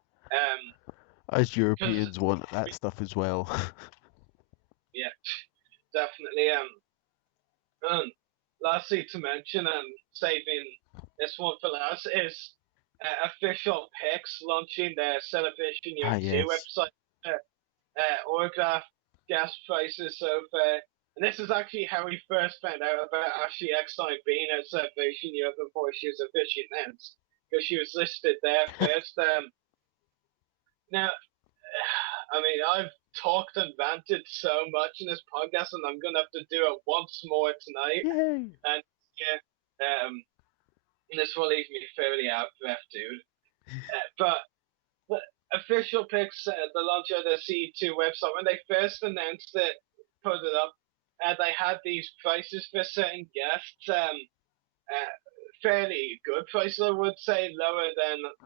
As Europeans want that stuff as well. Yeah, definitely. Lastly, to mention, saving this one for last is official pics launching their Celebration Year 2 website. Autograph gas prices so far. And this is actually how we first found out about Ashley Eckstein being at Celebration Europe before she was officially announced, because she was listed there first. Now, I mean, I've talked and ranted so much in this podcast, and I'm gonna have to do it once more tonight. Yay! And yeah, this will leave me fairly out of breath, dude. But the official pics, the launch of the C2 website, when they first announced it, put it up, they had these prices for certain guests. Fairly good prices, I would say,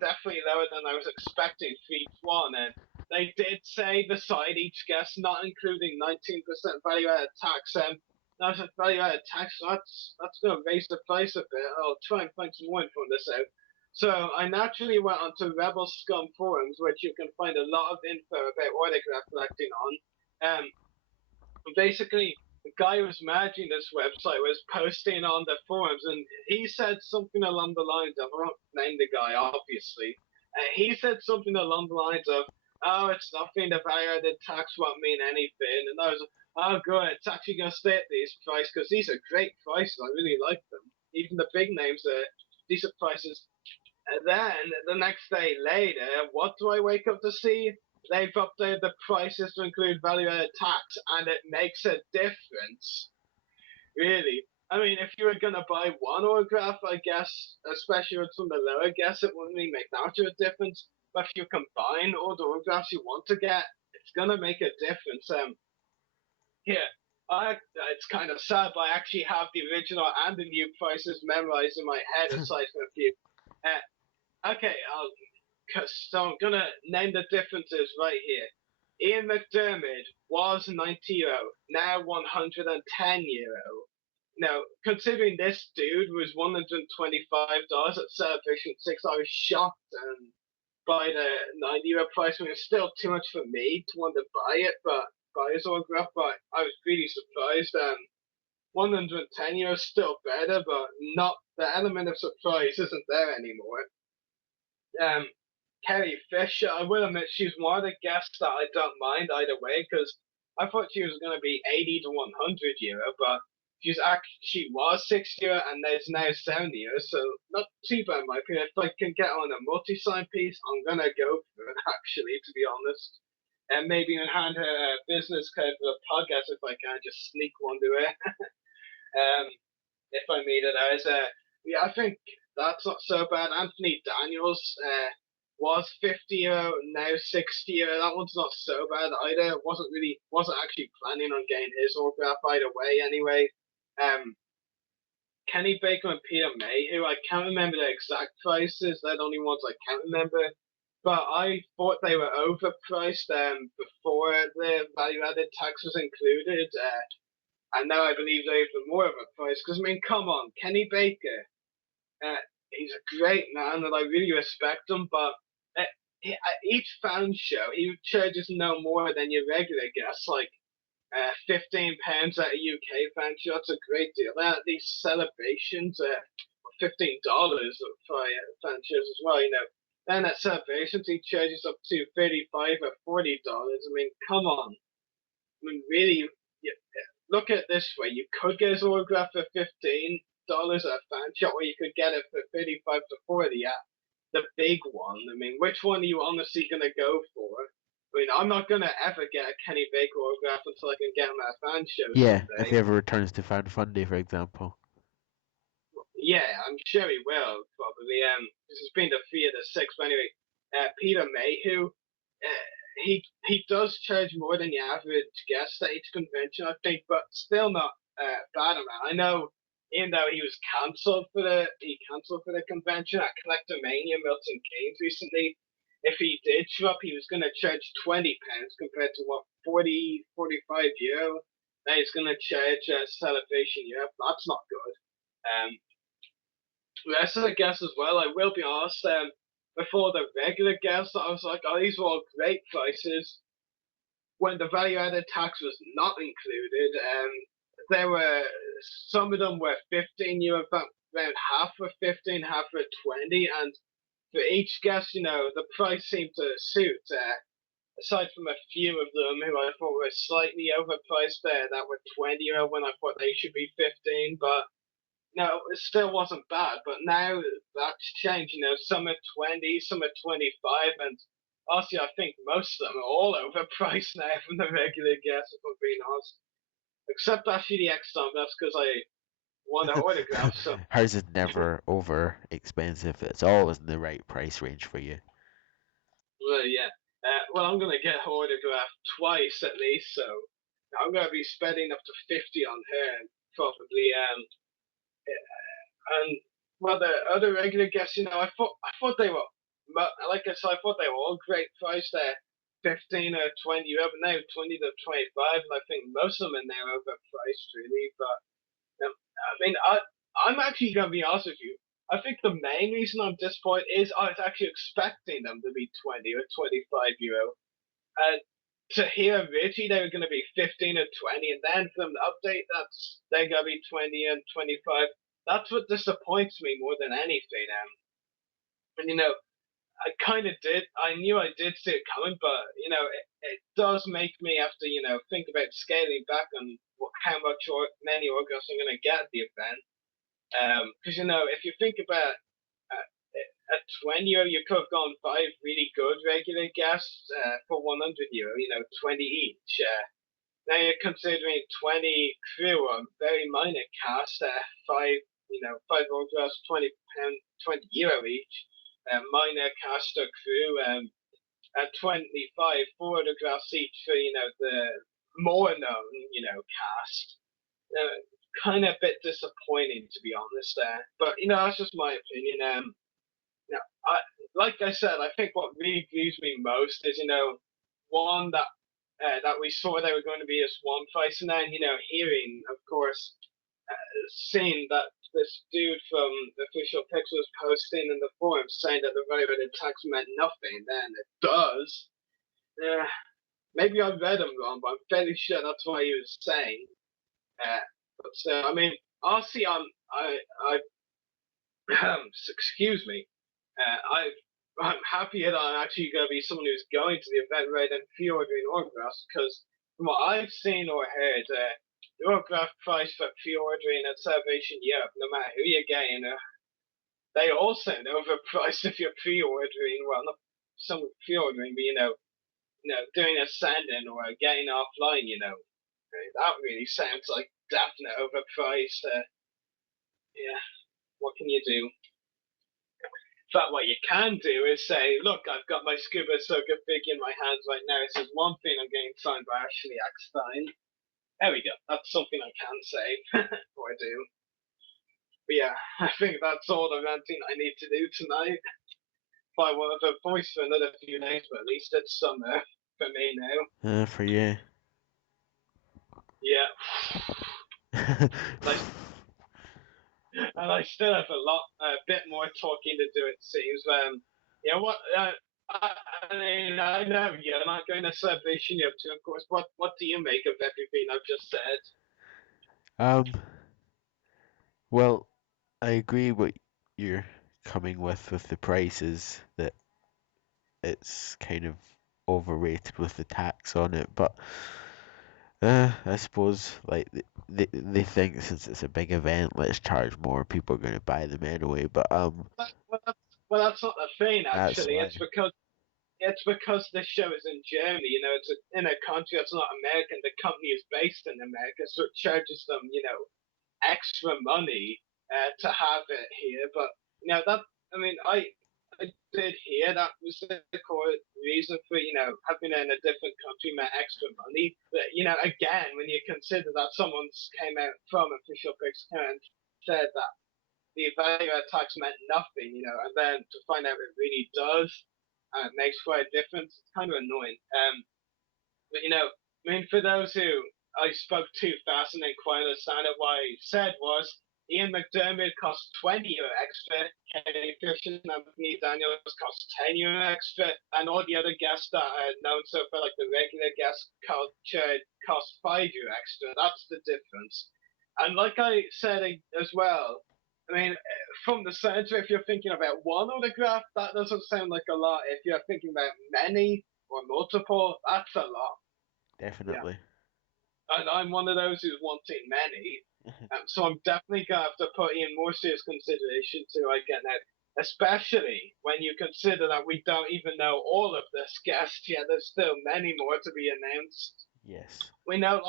definitely lower than I was expecting for each one. And they did say beside each guest, not including 19% value-added tax. That's a value-added tax, so that's going to raise the price a bit. I'll try and find some more info on this out. So I naturally went onto Rebel Scum forums, which you can find a lot of info about autograph collecting on. Basically, the guy who was managing this website was posting on the forums, and he said something along the lines of, I won't name the guy, obviously. He said something along the lines of, oh, it's nothing, the value-added tax won't mean anything. And I was like, oh, good, it's actually going to stay at these prices, because these are great prices. I really like them. Even the big names are decent prices. And then, the next day later, what do I wake up to see? They've updated the prices to include value-added tax, and it makes a difference. Really. I mean, if you were going to buy one autograph, I guess, especially with some of the lower guests, it wouldn't really make that much of a difference. But if you combine all the autographs you want to get, it's going to make a difference. Here, it's kind of sad, but I actually have the original and the new prices memorized in my head, aside from a few. Okay, so I'm gonna name the differences right here. Ian McDermott was €90, now €110. Now, considering this dude was $125 at Celebration 6, I was shocked by the €90 price. It was still too much for me to want to buy his autograph, but I was really surprised. €110 is still better, but not the element of surprise isn't there anymore. Carrie Fisher, I will admit she's one of the guests that I don't mind either way, because I thought she was going to be €80 to €100, but she was €60 and there's now €70, so not too bad in my opinion. If I can get on a multi-sign piece, I'm going to go for it, actually, to be honest. And maybe even hand her a business card for the podcast if I can, just sneak one to her. If I meet it as yeah, I think that's not so bad. Anthony Daniels was €50, now €60. That one's not so bad either. Wasn't actually planning on getting his autograph either way anyway. Kenny Baker and Peter Mayhew, I can't remember the exact prices. They're the only ones I can't remember. But I thought they were overpriced before the value-added tax was included. And now I believe they're even more of a price. Because, I mean, come on, Kenny Baker. He's a great man and I really respect him, but at each fan show, he charges no more than your regular guests, like £15 at a UK fan show. That's a great deal. At these celebrations, $15 for fan shows as well, you know. Then at celebrations, he charges up to $35 or $40. I mean, come on. I mean, really, look at it this way. You could get his autograph for $15 at a fan shop, or you could get it for 35 to 40 at the big one. I mean, which one are you honestly going to go for? I mean, I'm not going to ever get a Kenny Baker autograph until I can get him at a fan show Yeah, someday. if he ever returns to Fan Fun Day, for example. Yeah, I'm sure he will, probably. This has been the 3 of the 6, but anyway, Peter Mayhew, he does charge more than the average guest at each convention, I think, but still not bad amount. I know, even though he was cancelled for the convention at Collectormania Milton Keynes recently, if he did show up, he was going to charge £20 compared to what, €40, €45. Now he's going to charge Celebration Europe. That's not good. The rest of the guests as well, I will be honest, before the regular guests, I was like, oh, these are all great prices. When the value-added tax was not included, there were, some of them were €15, around half were 15, half were 20, and for each guest, you know, the price seemed to suit. aside from a few of them who I thought were slightly overpriced there that were €20 when I thought they should be 15, but no, it still wasn't bad. But now that's changed. Some are 20, some are 25, and honestly, I think most of them are all overpriced now from the regular guests, if I'm being honest. Except Ashley Ecksteins, that's because I want an autograph. So Hers is never over expensive. It's always in the right price range for you. well, yeah. Well, I'm gonna get her autograph twice at least, so I'm gonna be spending up to 50 on her, and probably and well, the other regular guests, I thought they were, like I said, I thought they were all great price there, 15 or 20 euro, but now 20 to 25, and I think most of them are now overpriced really. But I mean, I'm actually gonna be honest with you. I think the main reason I'm disappointed is I was actually expecting them to be 20 or 25 euro, and to hear originally they were going to be 15 or 20, and then for them to update they're going to be 20 and 25. That's what disappoints me more than anything. And I kind of did. I knew I did see it coming, but it does make me have to think about scaling back on how much or many autographs I'm going to get at the event. Because if you think about at 20 euro, you could have gone 5 really good regular guests for 100 euro, 20 each. Now you're considering 20 crew on very minor cast, five autographs, £20, €20 each. Minor cast or crew, at 25, 4 autographs each for the more known cast. Kind of a bit disappointing to be honest there, but that's just my opinion. Like I said, I think what really grieves me most is one that we saw they were going to be as one price, and then hearing, of course, seeing that this dude from the official picks was posting in the forums saying that the value-added tax meant nothing, then it does. Maybe I read him wrong, but I'm fairly sure that's what he was saying. But I mean, honestly, excuse me. I'm happy that I'm actually going to be someone who's going to the event rather than pre-ordering autographs, because from what I've seen or heard, the autograph price for pre-ordering at Salvation Europe, no matter who you're getting, they all sound overpriced if you're pre-ordering. Well, not some pre-ordering, but doing a send-in or getting offline. That really sounds like definite overpriced. Yeah, what can you do? In fact, what you can do is say, look, I've got my Scuba Soaker figure in my hands right now. It says one thing, I'm getting signed by Ashley Ecksteins. There we go. That's something I can say, or I do. But yeah, I think that's all the ranting I need to do tonight. If I want a voice for another few days, but at least it's summer for me now. For you. Yeah. And I still have a bit more talking to do, it seems. What? I mean, I know you're not going to Salvation Europe too, of course. What do you make of everything I've just said? Well, I agree what you're coming with the prices, that it's kind of overrated with the tax on it, but I suppose like they think since it's a big event, let's charge more. People are going to buy them anyway. But Well, that's not the thing. Actually, that's it's because this show is in Germany. It's in a country that's not American. The company is based in America, so it charges them, extra money to have it here. But I mean, I did hear that was the core reason for having it in a different country meant extra money. But again, when you consider that someone's came out from official picks and said that the value tax meant nothing, and then to find out it really does, and it makes quite a difference. It's kind of annoying. But I mean, for those who I spoke too fast and didn't quite understand it, what I said was Ian McDermott cost €20 extra, Kenny Christian and Anthony Daniels cost €10 extra, and all the other guests that I had known so far, like the regular guest culture, cost €5 extra. That's the difference. And like I said as well, I mean, from the center, if you're thinking about one autograph, that doesn't sound like a lot. If you're thinking about many, or multiple, that's a lot. Definitely. And I'm one of those who's wanting many. So I'm definitely going to have to put in more serious consideration to I get that. Especially when you consider that we don't even know all of this guests yet. There's still many more to be announced. Yes. We know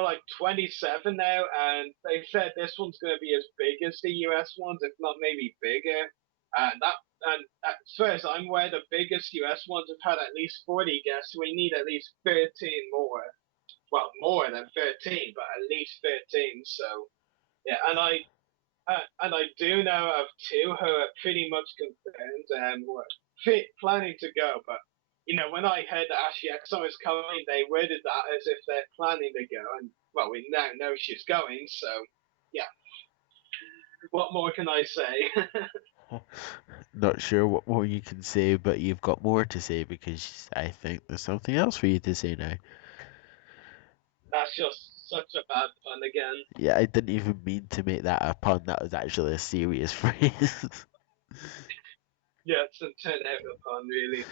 like 27 now, and they said this one's going to be as big as the US ones, if not maybe bigger. And as far as I'm aware, the biggest US ones have had at least 40 guests. We need at least 13 more. Well, more than 13, but at least 13. So yeah, and I do know of two who are pretty much confirmed and were planning to go. But when I heard that Ashley Ecksteins was coming, they worded that as if they're planning to go, and well, we now know she's going. So yeah, what more can I say? Not sure what more you can say, but you've got more to say because I think there's something else for you to say now. That's just such a bad pun again. Yeah, I didn't even mean to make that a pun. That was actually a serious phrase. Yeah, it's a 10 out of pun, really.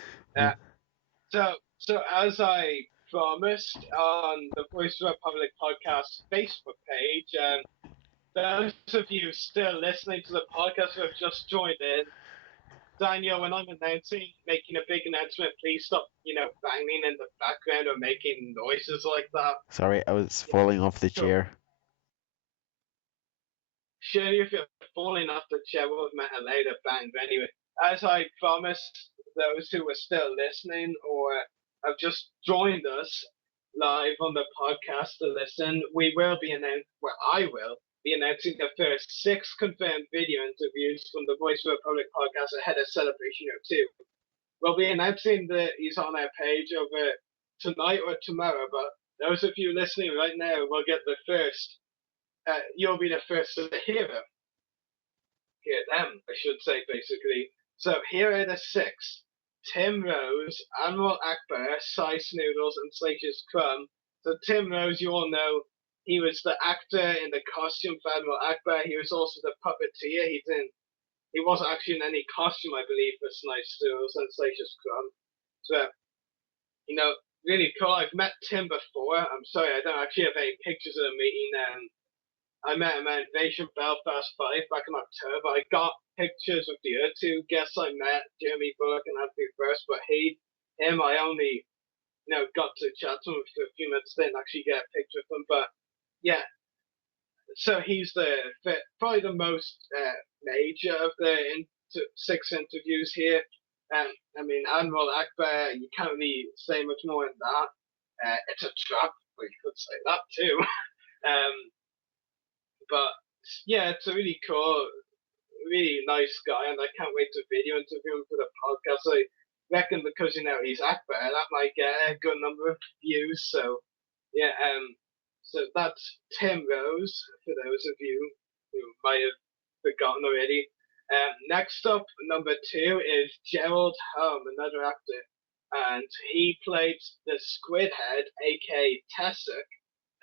So as I promised on the Voice of the Republic podcast Facebook page, those of you still listening to the podcast who have just joined in, Daniel, when I'm making a big announcement, please stop, banging in the background or making noises like that. Sorry, I was falling off the Sure. chair. Sure, if you're falling off the chair, we'll make a later bang. But anyway, as I promised, those who are still listening or have just joined us live on the podcast to listen, we will be I will be announcing the first 6 confirmed video interviews from the Voice of the Republic podcast ahead of Celebration 02. We'll be announcing that he's on our page over tonight or tomorrow, but those of you listening right now will get the first. You'll be the first to hear them. Hear them, I should say, basically. So here are the 6. Tim Rose, Admiral Akbar, Cy Snoodles, and Slatius Crumb. So Tim Rose, you all know, he was the actor in the costume for Admiral Akbar. He was also the puppeteer. He wasn't actually in any costume, I believe, for Cy Snoodles and Slatius Crumb. So, really cool. I've met Tim before. I'm sorry, I don't actually have any pictures of the meeting. I met him at Invasion Belfast 5 back in October. I got pictures of the other 2 guests I met, Jeremy Bullock and Anthony First, but I only, got to chat to him for a few minutes, didn't actually get a picture of him. But yeah, so he's probably the most major of the 6 interviews here. I mean, Admiral Akbar, you can't really say much more than that. It's a trap, but you could say that too. But yeah, it's a really cool, really nice guy, and I can't wait to video interview him for the podcast. I reckon because he's Akbar, that might get a good number of views. So yeah, so that's Tim Rose for those of you who might have forgotten already. Next up, number 2 is Gerald Home, another actor, and he played the Squid Head, aka Tessek,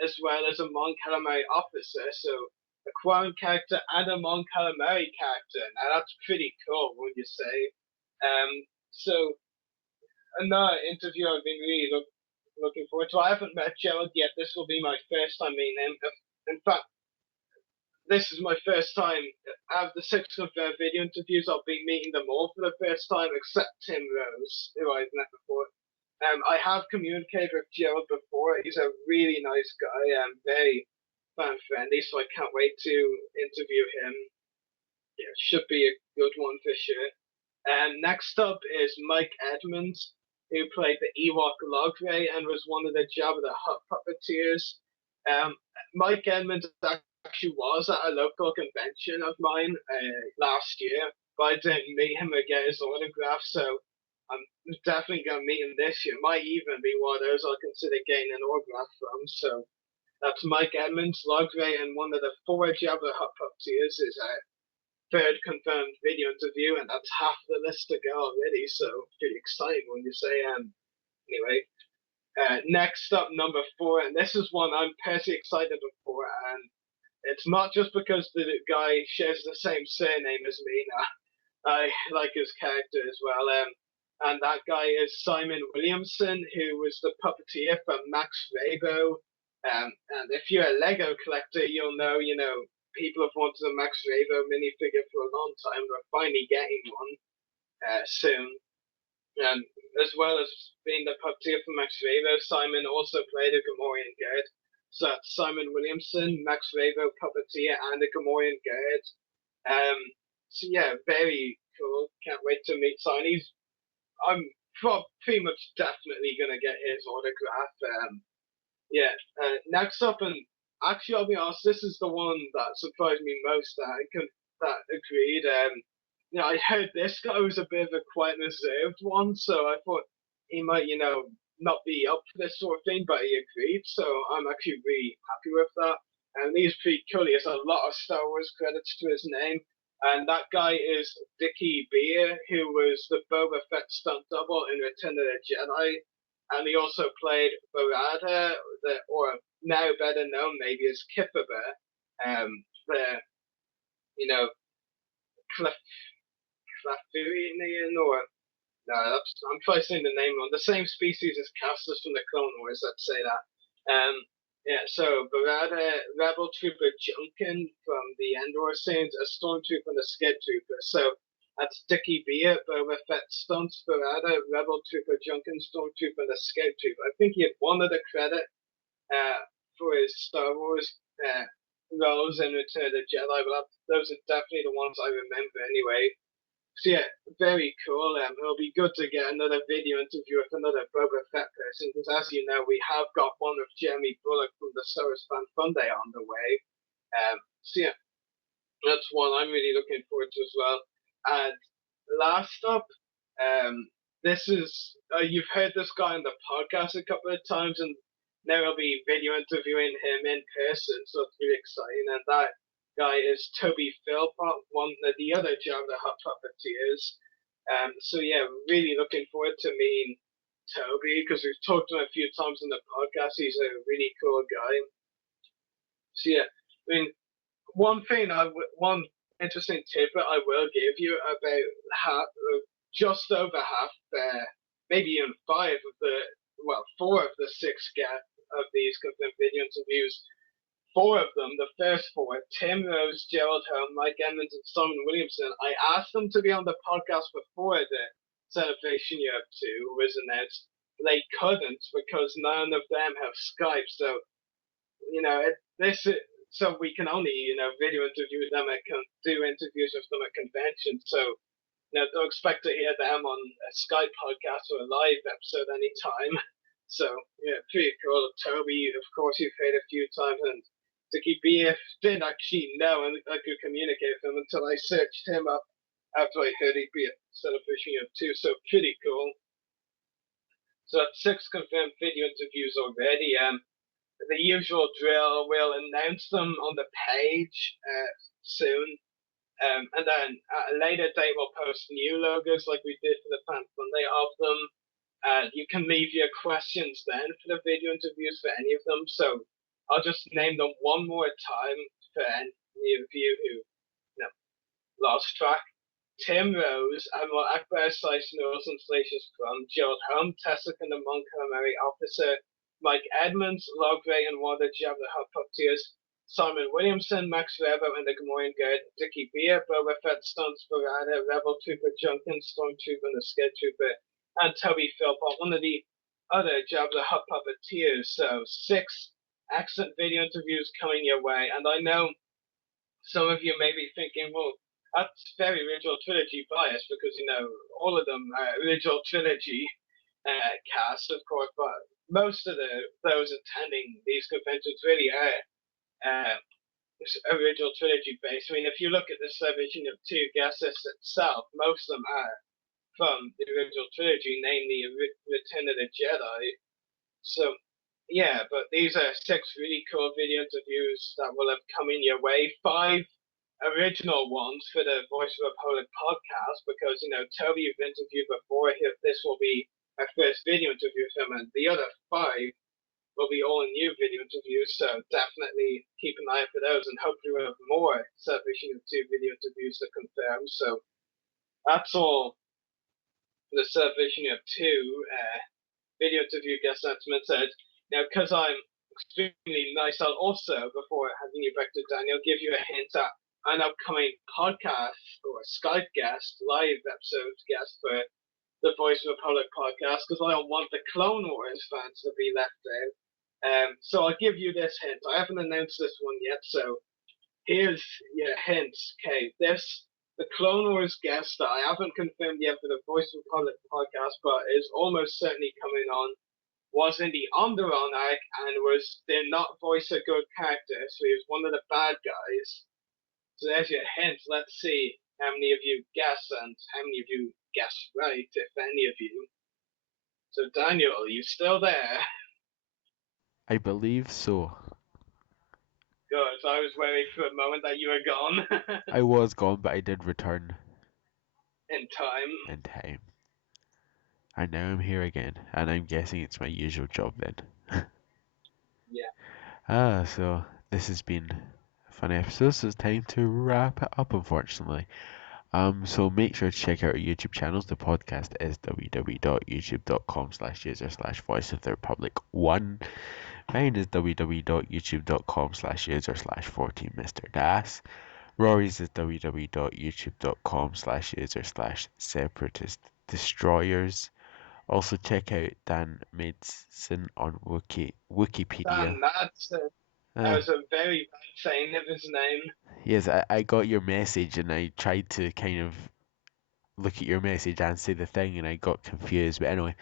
as well as a Mon Calamari officer. So a Quarren character and a Mon Calamari character. Now that's pretty cool, wouldn't you say? So another interview I've been really looking forward to. I haven't met Gerald yet. This will be my first time meeting him. In fact, this is my first time. Out of the 6 confirmed video interviews, I'll be meeting them all for the first time, except Tim Rose, who I've met before. I have communicated with Gerald before. He's a really nice guy, very fan friendly, so I can't wait to interview him. Yeah, should be a good one for sure. Next up is Mike Edmonds, who played the Ewok Logray and was one of the Jabba the Hutt puppeteers. Mike Edmonds actually was at a local convention of mine last year, but I didn't meet him or get his autograph, so I'm definitely going to meet him this year. Might even be one of those I'll consider getting an autograph from. So that's Mike Edmonds, Logray, and one of the 4 Jabba the Hutt puppeteers is a 3rd confirmed video interview, and that's half the list to go already. So pretty exciting when you say. Anyway, next up, number 4, and this is one I'm personally excited for, and it's not just because the guy shares the same surname as me. I like his character as well. and that guy is Simon Williamson, who was the puppeteer for Max Rebo. And if you're a Lego collector, you'll know, people have wanted a Max Rebo minifigure for a long time. We're finally getting one soon. And as well as being the puppeteer for Max Rebo, Simon also played a Gamorrean guard. So that's Simon Williamson, Max Rebo puppeteer, and a Gamorrean guard. So yeah, very cool. Can't wait to meet Simon. I'm pretty much definitely gonna get his autograph. Yeah. Next up, and actually, I'll be honest, this is the one that surprised me most. That agreed. I heard this guy was a bit of a quite reserved one, so I thought he might, not be up for this sort of thing, but he agreed. So I'm actually really happy with that. And he's pretty cool. He has a lot of Star Wars credits to his name. And that guy is Dickie Beer, who was the Boba Fett stunt double in Return of the Jedi. And he also played Barada, or now better known maybe as Kipper, the, Clafurian, or no, I'm probably saying the name wrong. The same species as Castus from the Clone Wars, let's say that. Yeah, so Barada, Rebel Trooper Junkin from the Endor scenes, a Stormtrooper and a Sked Trooper. So that's Dickie Beer, Boba Fett stunts, Barada, Rebel Trooper Junkin, Stormtrooper and a Sked Trooper. I think he had one of the credit for his Star Wars roles in Return of the Jedi, but those are definitely the ones I remember anyway. So yeah, very cool. It'll be good to get another video interview with another Boba Fett person, because as you know, we have got one of Jeremy Bulloch from the Star Wars Fan Fun Day on the way. So yeah, that's one I'm really looking forward to as well. And last up, this is you've heard this guy on the podcast a couple of times, and now I'll be video interviewing him in person, so it's really exciting. And that guy is Toby Philpott, one of the other Jabba the Hutt puppeteers. So yeah, really looking forward to meeting Toby, because we've talked to him a few times on the podcast. He's a really cool guy. So yeah, I mean, one interesting tidbit I will give you about just over half, maybe even four of the six of these confirmed video interviews. Four of them, the first four, Tim Rose, Gerald Holm, Mike Edmonds, and Simon Williamson, I asked them to be on the podcast before the Celebration Year 2 was announced. They couldn't because none of them have Skype. So, so we can only, video interview them do interviews with them at conventions. So, don't expect to hear them on a Skype podcast or a live episode anytime. So, yeah, pretty cool. Toby, of course, you've heard a few times, and Dickie BF didn't actually know and I could communicate with him until I searched him up after I heard he'd be at Celebration of 2. So, pretty cool. So, that's 6 confirmed video interviews already. The usual drill, we'll announce them on the page soon. And then at a later date, we'll post new logos like we did for the Fan Sunday of them. You can leave your questions then for the video interviews for any of them. So I'll just name them one more time for any of you who lost track. Tim Rose, Admiral Akbar Slice Knowles and Salacious Crumb, Gerald Holm, Tessic and the Mon Calamari Officer, Mike Edmonds, Logray and one of the Jabba the Hutt puppeteers, Simon Williamson, Max Rebo and the Gamorrean Guard, Dickie Beer, Boba Fett Stunts, Barada, Rebel Trooper Junkin, Stormtrooper and the Sked Trooper, and Toby Philpott, one of the other Jabba the Hutt puppeteers. So 6 excellent video interviews coming your way, and I know some of you may be thinking, well, that's very original trilogy bias, because all of them are original trilogy cast, of course, but most of those attending these conventions really are original trilogy based. I mean, if you look at the Celebration of 2 guest list itself, most of them are from the original trilogy, namely Return of the Jedi. So, yeah, but these are 6 really cool video interviews that will have come in your way. 5 original ones for the Voice of the Republic podcast, because, Toby you've interviewed before. This will be my first video interview with him, and the other 5 will be all new video interviews, so definitely keep an eye out for those, and hopefully we'll have more Celebration of 2 video interviews to confirm. So that's all the subdivision you have two video interview guest announcement said, now because I'm extremely nice, I'll also, before handing you back to Daniel, give you a hint at an upcoming podcast or Skype guest, live episode guest for the Voice of the Republic podcast, because I don't want the Clone Wars fans to be left out. So I'll give you this hint. I haven't announced this one yet, so here's your hints. Okay, the Clone Wars guest that I haven't confirmed yet for the Voice of the Republic podcast, but is almost certainly coming on, was in the Onderon arc and did not voice a good character, so he was one of the bad guys. So there's your hint. Let's see how many of you guess and how many of you guess right, if any of you. So Daniel, are you still there? I believe so. Good. I was worried for a moment that you were gone. I was gone, but I did return In time. in time. And now I'm here again, and I'm guessing it's my usual job then. Yeah. So this has been a fun episode, so it's time to wrap it up, unfortunately. So make sure to check out our YouTube channels. The podcast is www.youtube.com/user/voice of the republic 1. Mine is www.youtube.com/user/14mr.das. Rory's is www.youtube.com/user/separatist destroyers. Also check out Dan Madsen on Wikipedia. Dan Madsen. That was a very bad saying of his name. Yes, I got your message and I tried to kind of look at your message and say the thing and I got confused. But anyway,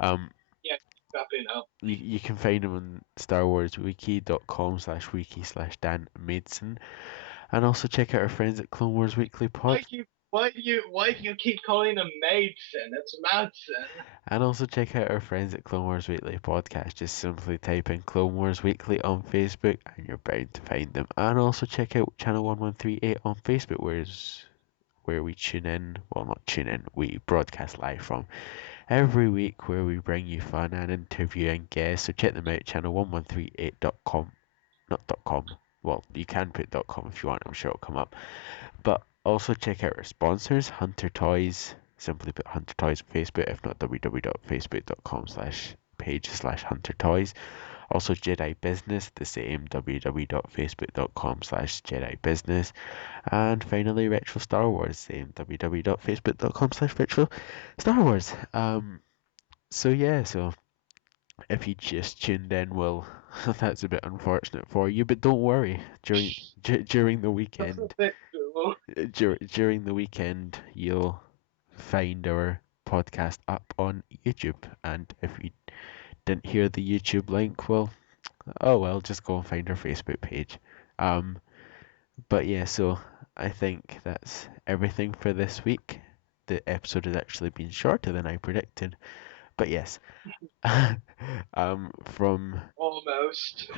Yeah, wrapping up. you can find him on StarWarsWiki.com/wiki/Dan Madsen. And also check out our friends at Clone Wars Weekly Pod. Why do you keep calling him Madsen? It's Madsen. And also check out our friends at Clone Wars Weekly Podcast. Just simply type in Clone Wars Weekly on Facebook and you're bound to find them. And also check out Channel 1138 on Facebook, where we we broadcast live from every week, where we bring you fun and interviewing guests. So check them out, channel1138.com, not .com. Well, you can put .com if you want, I'm sure it'll come up. But also check out our sponsors, Hunter Toys. Simply put Hunter Toys on Facebook, if not www.facebook.com/page/Hunter Toys. Also Jedi Business, the same, www.facebook.com/Jedi Business. And finally Retro Star Wars, same, www.facebook.com/Retro Star Wars. So if you just tuned in, well, that's a bit unfortunate for you, but don't worry. During the weekend, during the weekend, you'll find our podcast up on YouTube. And if you didn't hear the YouTube link, well, just go and find our Facebook page. But yeah, so I think that's everything for this week. The episode has actually been shorter than I predicted, but yes. Almost.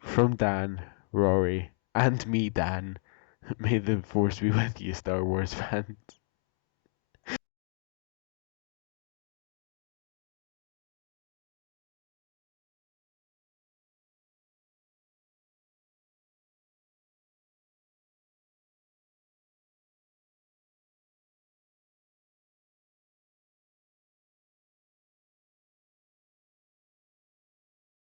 From Dan, Rory, and me, Dan, may the force be with you, Star Wars fans.